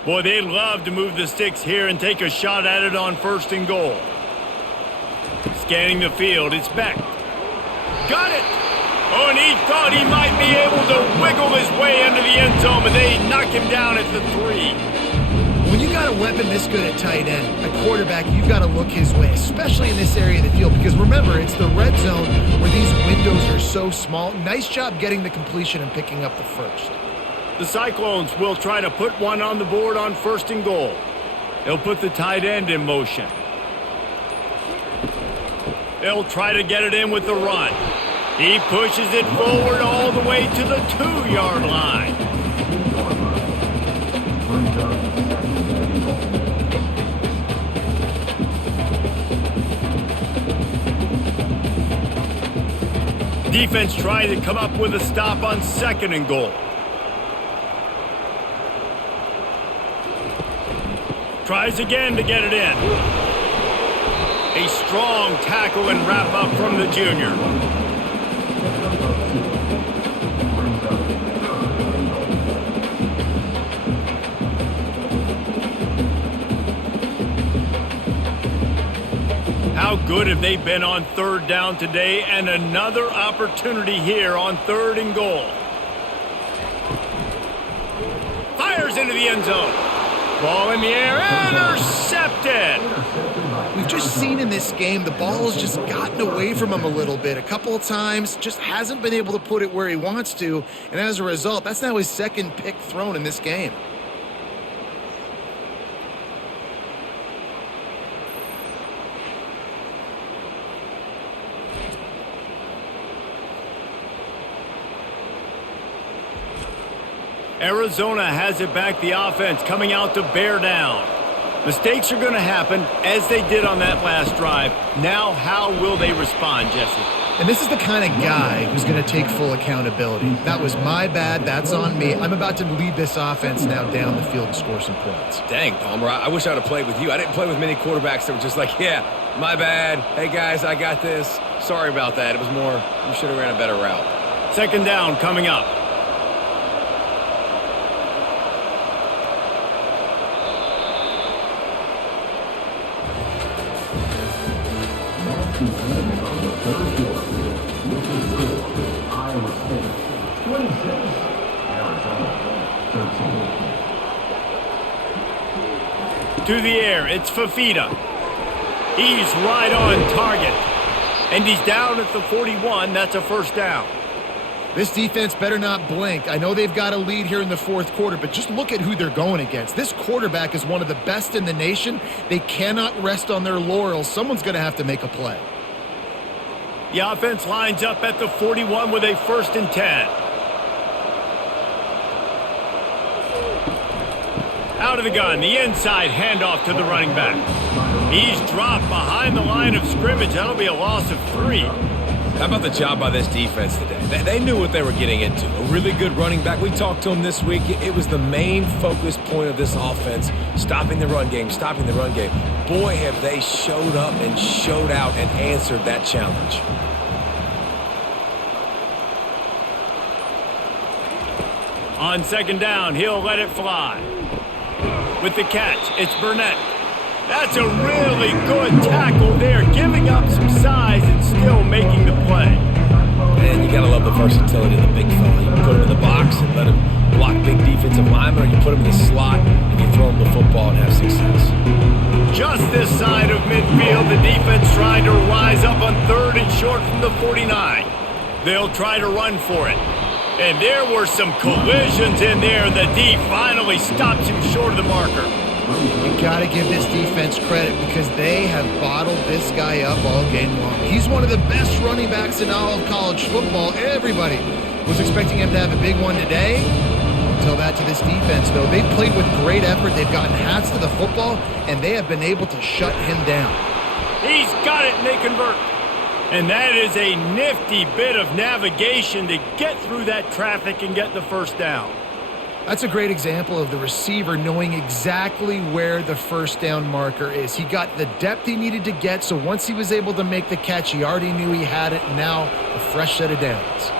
Boy, they'd love to move the sticks here and take a shot at it on 1st and goal. Scanning the field, it's Beck. Got it! Oh, and he thought he might be able to wiggle his way into the end zone, but they knock him down at the 3. When you got a weapon this good at tight end, a quarterback, you've got to look his way, especially in this area of the field, because remember, it's the red zone where these windows are so small. Nice job getting the completion and picking up the first. The Cyclones will try to put one on the board on 1st and goal. They'll put the tight end in motion. They'll try to get it in with the run. He pushes it forward all the way to the 2-yard line. Defense trying to come up with a stop on 2nd and goal. Tries again to get it in. A strong tackle and wrap up from the junior. How good have they been on 3rd down today, and another opportunity here on 3rd and goal. Fires into the end zone. Ball in the air, intercepted! We've just seen in this game the ball has just gotten away from him a little bit. A couple of times, just hasn't been able to put it where he wants to, and as a result, that's now his 2nd pick thrown in this game. Arizona has it back, the offense coming out to bear down. Mistakes are going to happen, as they did on that last drive. Now, how will they respond, Jesse? And this is the kind of guy who's going to take full accountability. That was my bad. That's on me. I'm about to lead this offense now down the field and score some points. Dang, Palmer, I wish I would have played with you. I didn't play with many quarterbacks that were just like, yeah, my bad. Hey, guys, I got this. Sorry about that. It was more, you should have ran a better route. 2nd down coming up. To the air, it's Fafita. He's right on target. And he's down at the 41. That's a 1st down. This defense better not blink. I know they've got a lead here in the 4th quarter, but just look at who they're going against. This quarterback is one of the best in the nation. They cannot rest on their laurels. Someone's going to have to make a play. The offense lines up at the 41 with a 1st and 10. Out of the gun, the inside handoff to the running back. He's dropped behind the line of scrimmage. That'll be a loss of 3. How about the job by this defense today? They knew what they were getting into. A really good running back. We talked to him this week. It was the main focus point of this offense, stopping the run game, stopping the run game. Boy, have they showed up and showed out and answered that challenge. On 2nd down, he'll let it fly. With the catch, it's Burnett. That's a really good tackle there, giving up some size and still making the play. And you got to love the versatility of the big fella. You can put him in the box and let him block big defensive linemen, or you put him in the slot and you throw him the football and have success. Just this side of midfield, the defense trying to rise up on 3rd and short from the 49. They'll try to run for it. And there were some collisions in there. The D finally stops him short of the marker. You got to give this defense credit because they have bottled this guy up all game long. He's one of the best running backs in all of college football. Everybody was expecting him to have a big one today. Tell that to this defense, though. They played with great effort. They've gotten hats to the football, and they have been able to shut him down. He's got it, and they convert. And that is a nifty bit of navigation to get through that traffic and get the 1st down. That's a great example of the receiver knowing exactly where the 1st down marker is. He got the depth he needed to get, so once he was able to make the catch, he already knew he had it, and now a fresh set of downs.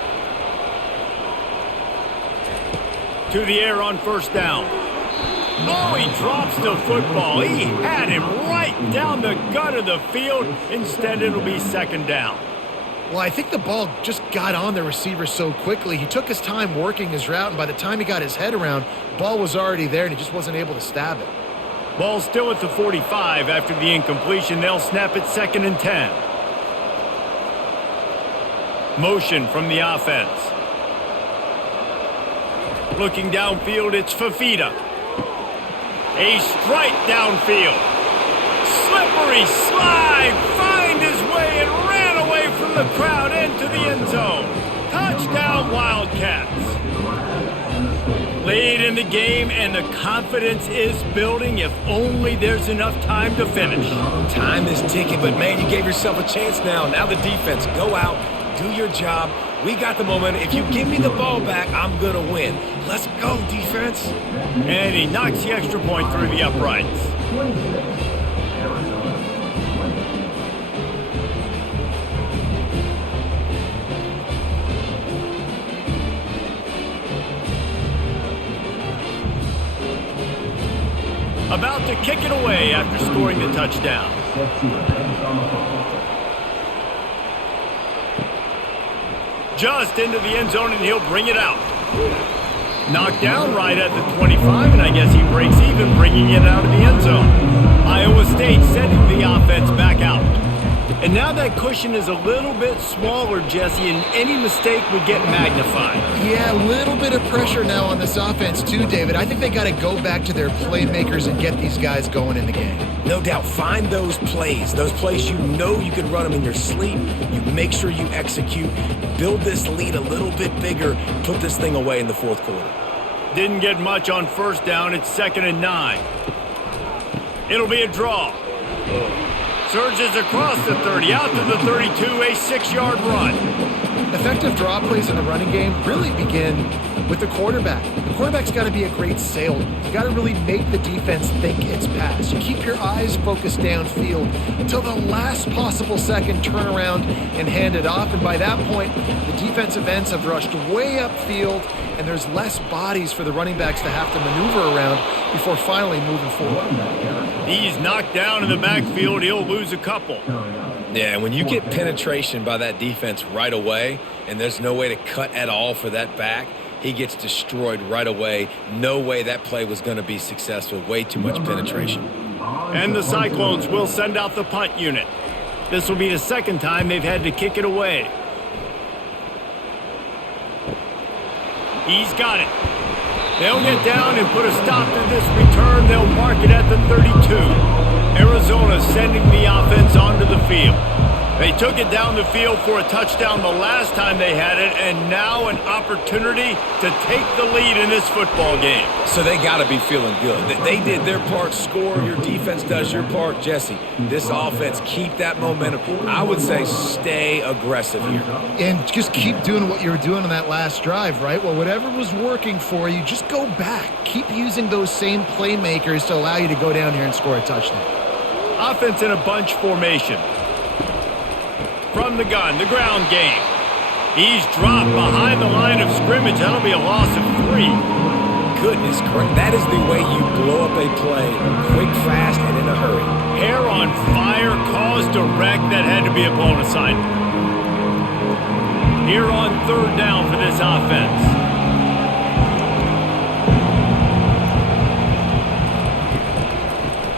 To the air on 1st down. Oh, he drops the football. He had him right down the gut of the field. Instead, it'll be 2nd down. Well, I think the ball just got on the receiver so quickly. He took his time working his route, and by the time he got his head around, the ball was already there, and he just wasn't able to stab it. Ball still at the 45 after the incompletion. They'll snap it 2nd and 10. Motion from the offense. Looking downfield, it's Fafita. A strike downfield. Slippery slide. Find his way and ran away from the crowd into the end zone. Touchdown, Wildcats. Late in the game, and the confidence is building. If only there's enough time to finish. Time is ticking, but man, you gave yourself a chance now. Now the defense, go out, do your job. We got the momentum. If you give me the ball back, I'm going to win. Let's go, defense. And he knocks the extra point through the uprights. About to kick it away after scoring the touchdown. Just into the end zone, and he'll bring it out. Knocked down right at the 25, and I guess he breaks even, bringing it out of the end zone. Iowa State sending the offense back out. And now that cushion is a little bit smaller, Jesse, and any mistake would get magnified. Yeah, a little bit of pressure now on this offense too, David. I think they got to go back to their playmakers and get these guys going in the game. No doubt. Find those plays you know you can run them in your sleep. You make sure you execute. Build this lead a little bit bigger. Put this thing away in the 4th quarter. Didn't get much on 1st down. It's 2nd and 9. It'll be a draw. Surges across the 30, out to the 32, a 6-yard run. Effective draw plays in the running game really begin with the quarterback. The quarterback's got to be a great sailor. You got to really make the defense think it's pass. You keep your eyes focused downfield until the last possible second, turn around and hand it off. And by that point, the defensive ends have rushed way upfield, and there's less bodies for the running backs to have to maneuver around before finally moving forward. He's knocked down in the backfield. He'll lose a couple. Yeah, when you get penetration by that defense right away, and there's no way to cut at all for that back, he gets destroyed right away. No way that play was going to be successful. Way too much penetration. And the Cyclones will send out the punt unit. This will be the 2nd time they've had to kick it away. He's got it. They'll get down and put a stop to this return. They'll mark it at the 32. Arizona sending the offense onto the field. They took it down the field for a touchdown the last time they had it, and now an opportunity to take the lead in this football game. So they got to be feeling good. They did their part, score. Your defense does your part. Jesse, this offense, keep that momentum. I would say stay aggressive here. And just keep doing what you were doing on that last drive, right? Well, whatever was working for you, just go back. Keep using those same playmakers to allow you to go down here and score a touchdown. Offense in a bunch formation. From the gun, the ground game. He's dropped behind the line of scrimmage. That'll be a loss of 3. Goodness gracious, that is the way you blow up a play, quick, fast, and in a hurry. Hair on fire, caused a wreck that had to be a blown assignment. Here on 3rd down for this offense.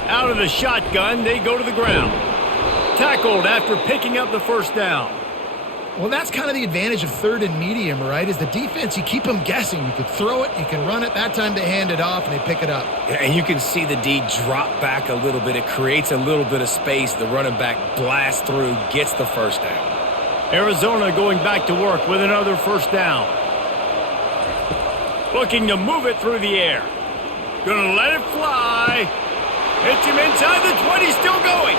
Out of the shotgun, they go to the ground. Tackled after picking up the 1st down. Well, that's kind of the advantage of 3rd and medium, right? Is the defense, you keep them guessing. You can throw it, you can run it. That time they hand it off and they pick it up. And you can see the D drop back a little bit. It creates a little bit of space. The running back blasts through, gets the 1st down. Arizona going back to work with another 1st down. Looking to move it through the air. Gonna let it fly. Hits him inside the 20, still going.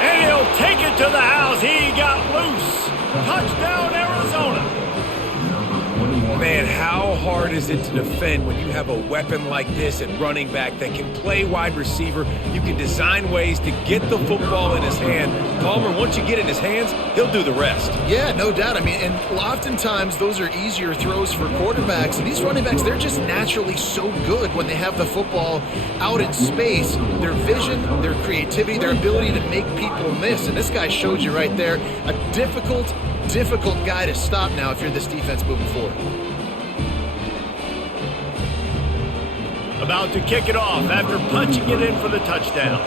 And he'll take it to the house. He got loose. Touchdown, Arizona. Man, how hard is it to defend when you have a weapon like this at running back that can play wide receiver? You can design ways to get the football in his hand. Palmer, once you get it in his hands, he'll do the rest. Yeah, no doubt. I mean, and oftentimes those are easier throws for quarterbacks. And these running backs, they're just naturally so good when they have the football out in space. Their vision, their creativity, their ability to make people miss. And this guy showed you right there a difficult guy to stop now if you're this defense moving forward. About to kick it off after punching it in for the touchdown.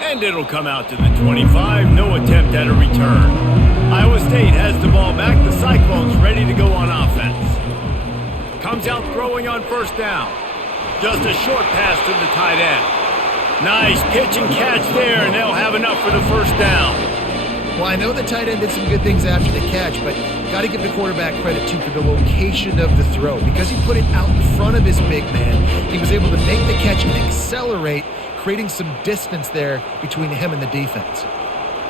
And it'll come out to the 25. No attempt at a return. Iowa State has the ball back. The Cyclones ready to go on offense. Comes out throwing on 1st down. Just a short pass to the tight end. Nice pitch and catch there, and they'll have enough for the 1st down. Well, I know the tight end did some good things after the catch, but got to give the quarterback credit, too, for the location of the throw. Because he put it out in front of his big man, he was able to make the catch and accelerate, creating some distance there between him and the defense.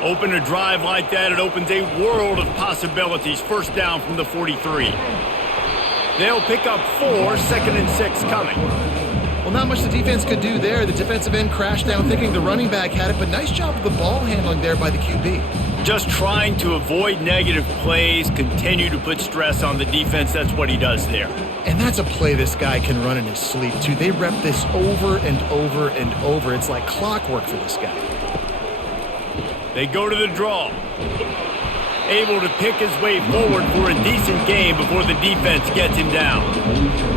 Open a drive like that, it opens a world of possibilities. 1st down from the 43. They'll pick up 4, 2nd and 6 coming. Well, not much the defense could do there. The defensive end crashed down thinking the running back had it, but nice job of the ball handling there by the QB. Just trying to avoid negative plays, continue to put stress on the defense. That's what he does there. And that's a play this guy can run in his sleep, too. They rep this over and over and over. It's like clockwork for this guy. They go to the draw. Able to pick his way forward for a decent game before the defense gets him down.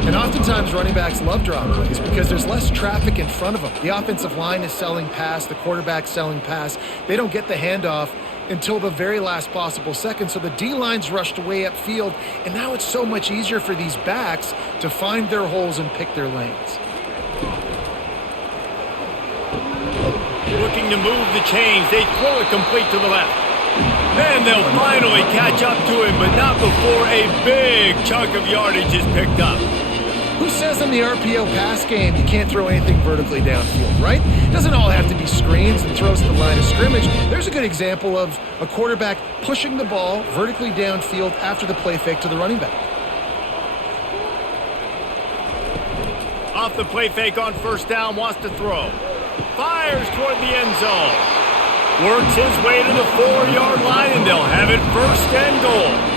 And oftentimes running backs love draw plays because there's less traffic in front of them. The offensive line is selling pass, the quarterback's selling pass. They don't get the handoff until the very last possible second, so the D-line's rushed way upfield, and now it's so much easier for these backs to find their holes and pick their lanes. Looking to move the chains, they throw it complete to the left. And they'll finally catch up to him, but not before a big chunk of yardage is picked up. Who says in the RPO pass game you can't throw anything vertically downfield, right? It doesn't all have to be screens and throws at the line of scrimmage. There's a good example of a quarterback pushing the ball vertically downfield after the play fake to the running back. Off the play fake on 1st down, wants to throw. Fires toward the end zone. Works his way to the 4-yard line, and they'll have it 1st and goal.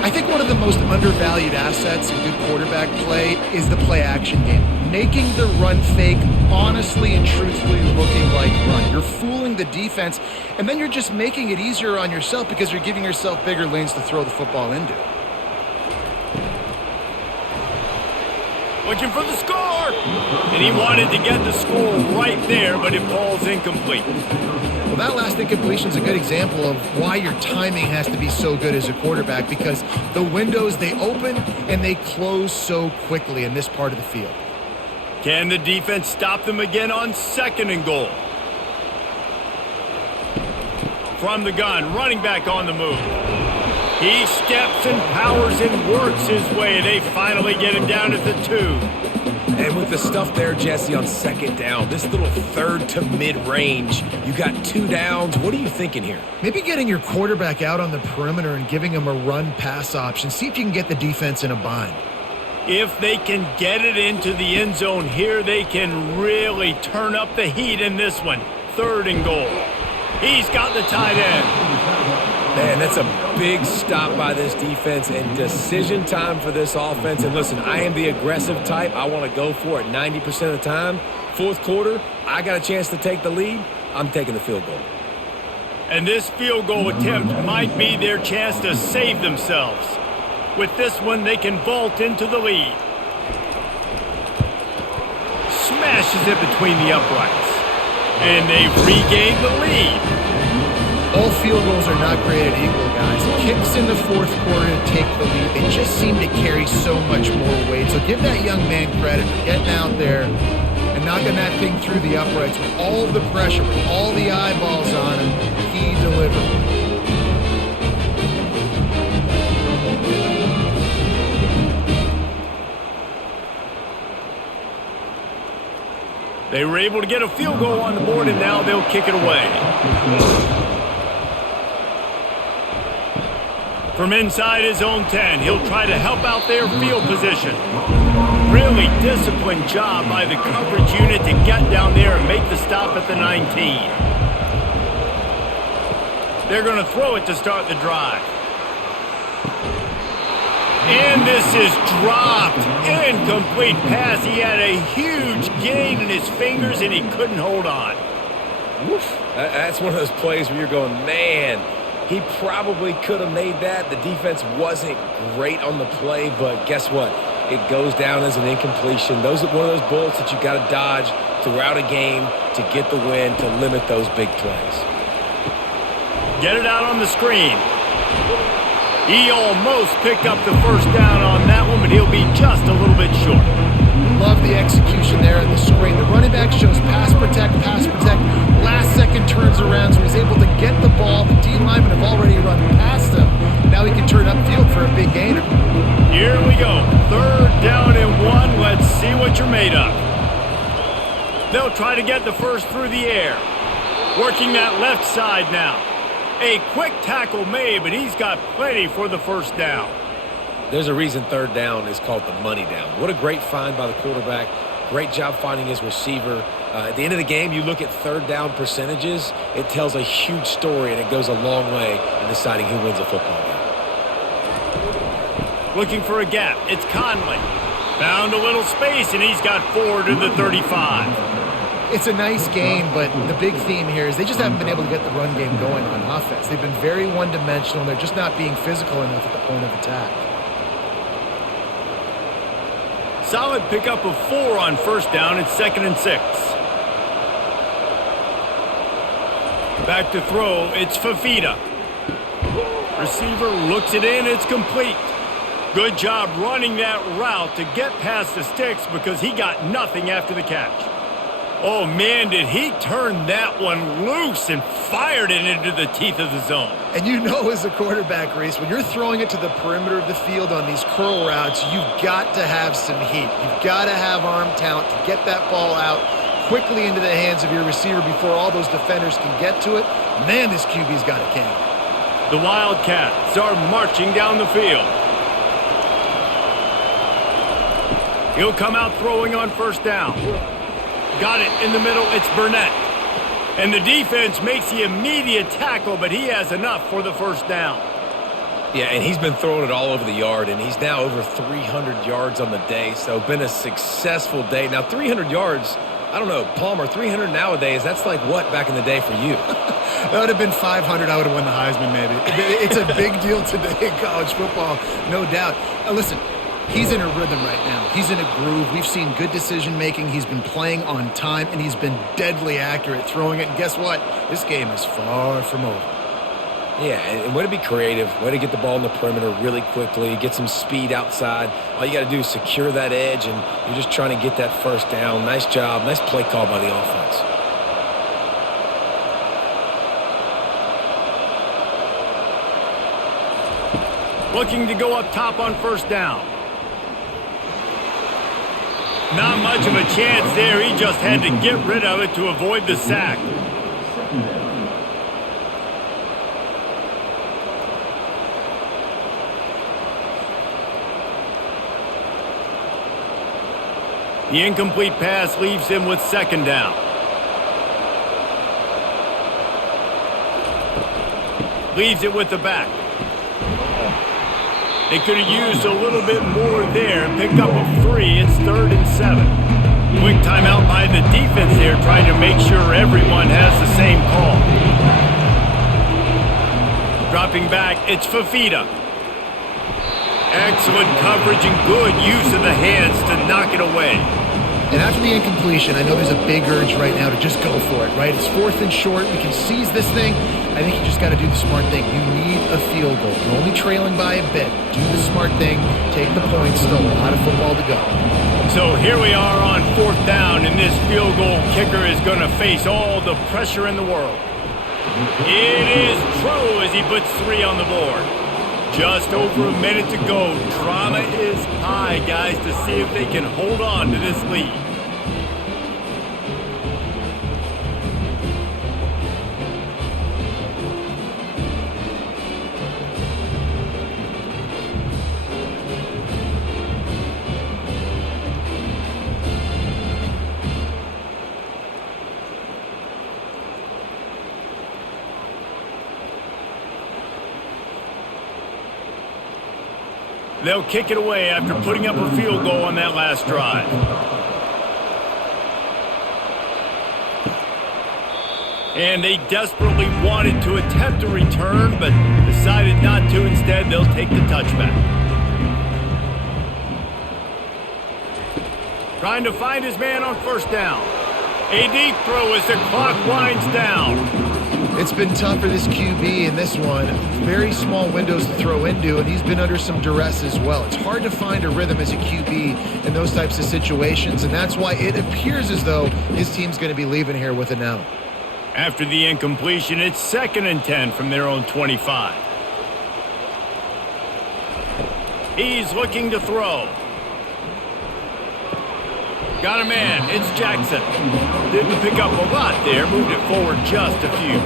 I think one of the most undervalued assets in good quarterback play is the play-action game. Making the run fake honestly and truthfully looking like run. You're fooling the defense, and then you're just making it easier on yourself because you're giving yourself bigger lanes to throw the football into. Looking for the score! And he wanted to get the score right there, but it falls incomplete. Well, that last incompletion is a good example of why your timing has to be so good as a quarterback, because the windows, they open and they close so quickly in this part of the field. Can the defense stop them again on 2nd and goal? From the gun, running back on the move. He steps and powers and works his way. They finally get him down at the 2. And with the stuff there, Jesse, on 2nd down, this little 3rd to mid-range, you got 2 downs. What are you thinking here? Maybe getting your quarterback out on the perimeter and giving him a run-pass option. See if you can get the defense in a bind. If they can get it into the end zone here, they can really turn up the heat in this one. 3rd and goal. He's got the tight end. Man, that's a big stop by this defense and decision time for this offense. And listen, I am the aggressive type. I want to go for it 90% of the time. 4th quarter, I got a chance to take the lead. I'm taking the field goal. And this field goal attempt might be their chance to save themselves. With this one, they can vault into the lead. Smashes it between the uprights. And they've regained the lead. All field goals are not created equal, guys. Kicks in the 4th quarter to take the lead. They just seem to carry so much more weight. So give that young man credit for getting out there and knocking that thing through the uprights with all the pressure, with all the eyeballs on him. He delivered. They were able to get a field goal on the board, and now they'll kick it away. From inside his own 10, he'll try to help out their field position. Really disciplined job by the coverage unit to get down there and make the stop at the 19. They're going to throw it to start the drive. And this is dropped. Incomplete pass. He had a huge gain in his fingers, and he couldn't hold on. Woof. That's one of those plays where you're going, man, he probably could have made that. The defense wasn't great on the play, but guess what? It goes down as an incompletion. Those are one of those bullets that you got to dodge throughout a game to get the win, to limit those big plays. Get it out on the screen. He almost picked up the 1st down on that one, but he'll be just a little bit short. Love the execution there in the screen. The running back shows pass protect. Last second turns around, so he's able to get the ball. The D linemen have already run past him. Now he can turn upfield for a big gainer. Here we go. 3rd down and 1. Let's see what you're made of. They'll try to get the 1st through the air. Working that left side now. A quick tackle made, but he's got plenty for the 1st down. There's a reason 3rd down is called the money down. What a great find by the quarterback. Great job finding his receiver. At the end of the game, you look at 3rd down percentages. It tells a huge story, and it goes a long way in deciding who wins a football game. Looking for a gap. It's Conley. Found a little space, and he's got 4 to the 35. It's a nice game, but the big theme here is they just haven't been able to get the run game going on offense. They've been very one-dimensional. They're just not being physical enough at the point of attack. Solid pickup of 4 on 1st down. It's 2nd and 6. Back to throw. It's Fafita. Receiver looks it in. It's complete. Good job running that route to get past the sticks because he got nothing after the catch. Oh, man, did he turn that one loose and fired it into the teeth of the zone. And you know as a quarterback, Reese, when you're throwing it to the perimeter of the field on these curl routes, you've got to have some heat. You've got to have arm talent to get that ball out quickly into the hands of your receiver before all those defenders can get to it. Man, this QB's got a cannon. The Wildcats are marching down the field. He'll come out throwing on 1st down. Got it in the middle. It's Burnett. And the defense makes the immediate tackle, but he has enough for the 1st down. Yeah, and he's been throwing it all over the yard, and he's now over 300 yards on the day, so been a successful day. Now, 300 yards, I don't know, Palmer, 300 nowadays, that's like what back in the day for you? That would have been 500. I would have won the Heisman, maybe. It's a big deal today in college football, no doubt. Listen, he's in a rhythm right now. He's in a groove. We've seen good decision-making. He's been playing on time, and he's been deadly accurate throwing it. And guess what? This game is far from over. Yeah, and way to be creative, way to get the ball in the perimeter really quickly, get some speed outside. All you got to do is secure that edge, and you're just trying to get that first down. Nice job. Nice play call by the offense. Looking to go up top on first down. Not much of a chance there. He just had to get rid of it to avoid the sack. The incomplete pass leaves him with second down. Leaves it with the back. They could have used a little bit more there. Picked up a 3. It's 3rd and 7. Quick timeout by the defense there, trying to make sure everyone has the same call. Dropping back, it's Fafita. Excellent coverage and good use of the hands to knock it away. And after the incompletion, I know there's a big urge right now to just go for it, right? It's 4th and short. We can seize this thing. I think you just got to do the smart thing. You need a field goal. You're only trailing by a bit. Do the smart thing. Take the points. Still a lot of football to go. So here we are on 4th down, and this field goal kicker is going to face all the pressure in the world. It is true as he puts 3 on the board. Just over a minute to go. Drama is high, guys, to see if they can hold on to this lead. They'll kick it away after putting up a field goal on that last drive. And they desperately wanted to attempt a return, but decided not to. Instead, they'll take the touchback. Trying to find his man on first down. A deep throw as the clock winds down. It's been tough for this QB in this one. Very small windows to throw into, and he's been under some duress as well. It's hard to find a rhythm as a QB in those types of situations, and that's why it appears as though his team's going to be leaving here with an out. After the incompletion, it's 2nd and 10 from their own 25. He's looking to throw. Got a man. It's Jackson. Didn't pick up a lot there. Moved it forward just a few.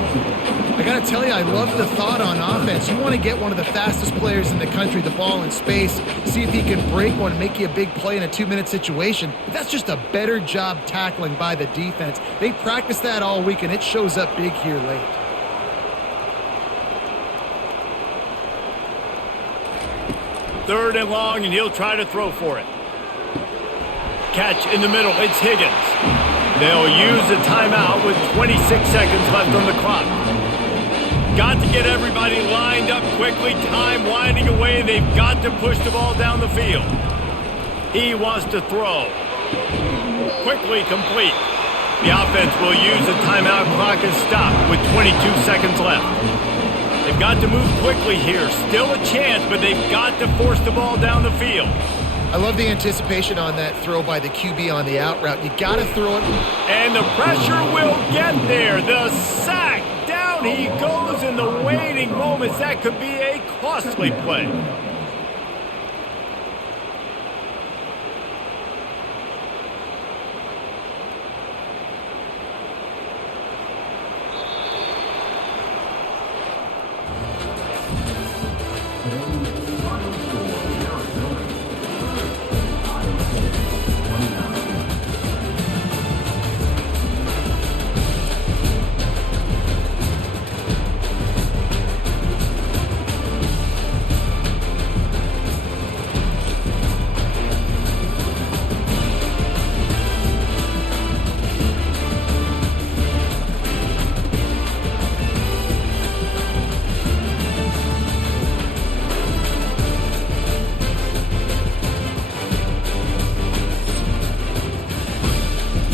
I got to tell you, I love the thought on offense. You want to get one of the fastest players in the country the ball in space, see if he can break one, make you a big play in a 2-minute situation. But that's just a better job tackling by the defense. They practiced that all week, and it shows up big here late. Third and long, and he'll try to throw for it. Catch in the middle. It's Higgins. They'll use a timeout with 26 seconds left on the clock. Got to get everybody lined up quickly. Time winding away. They've got to push the ball down the field. He wants to throw. Quickly complete. The offense will use a timeout. Clock is stopped with 22 seconds left. They've got to move quickly here. Still a chance, but they've got to force the ball down the field. I love the anticipation on that throw by the QB on the out route. You got to throw it. And the pressure will get there. The sack. Down he goes in the waiting moments. That could be a costly play.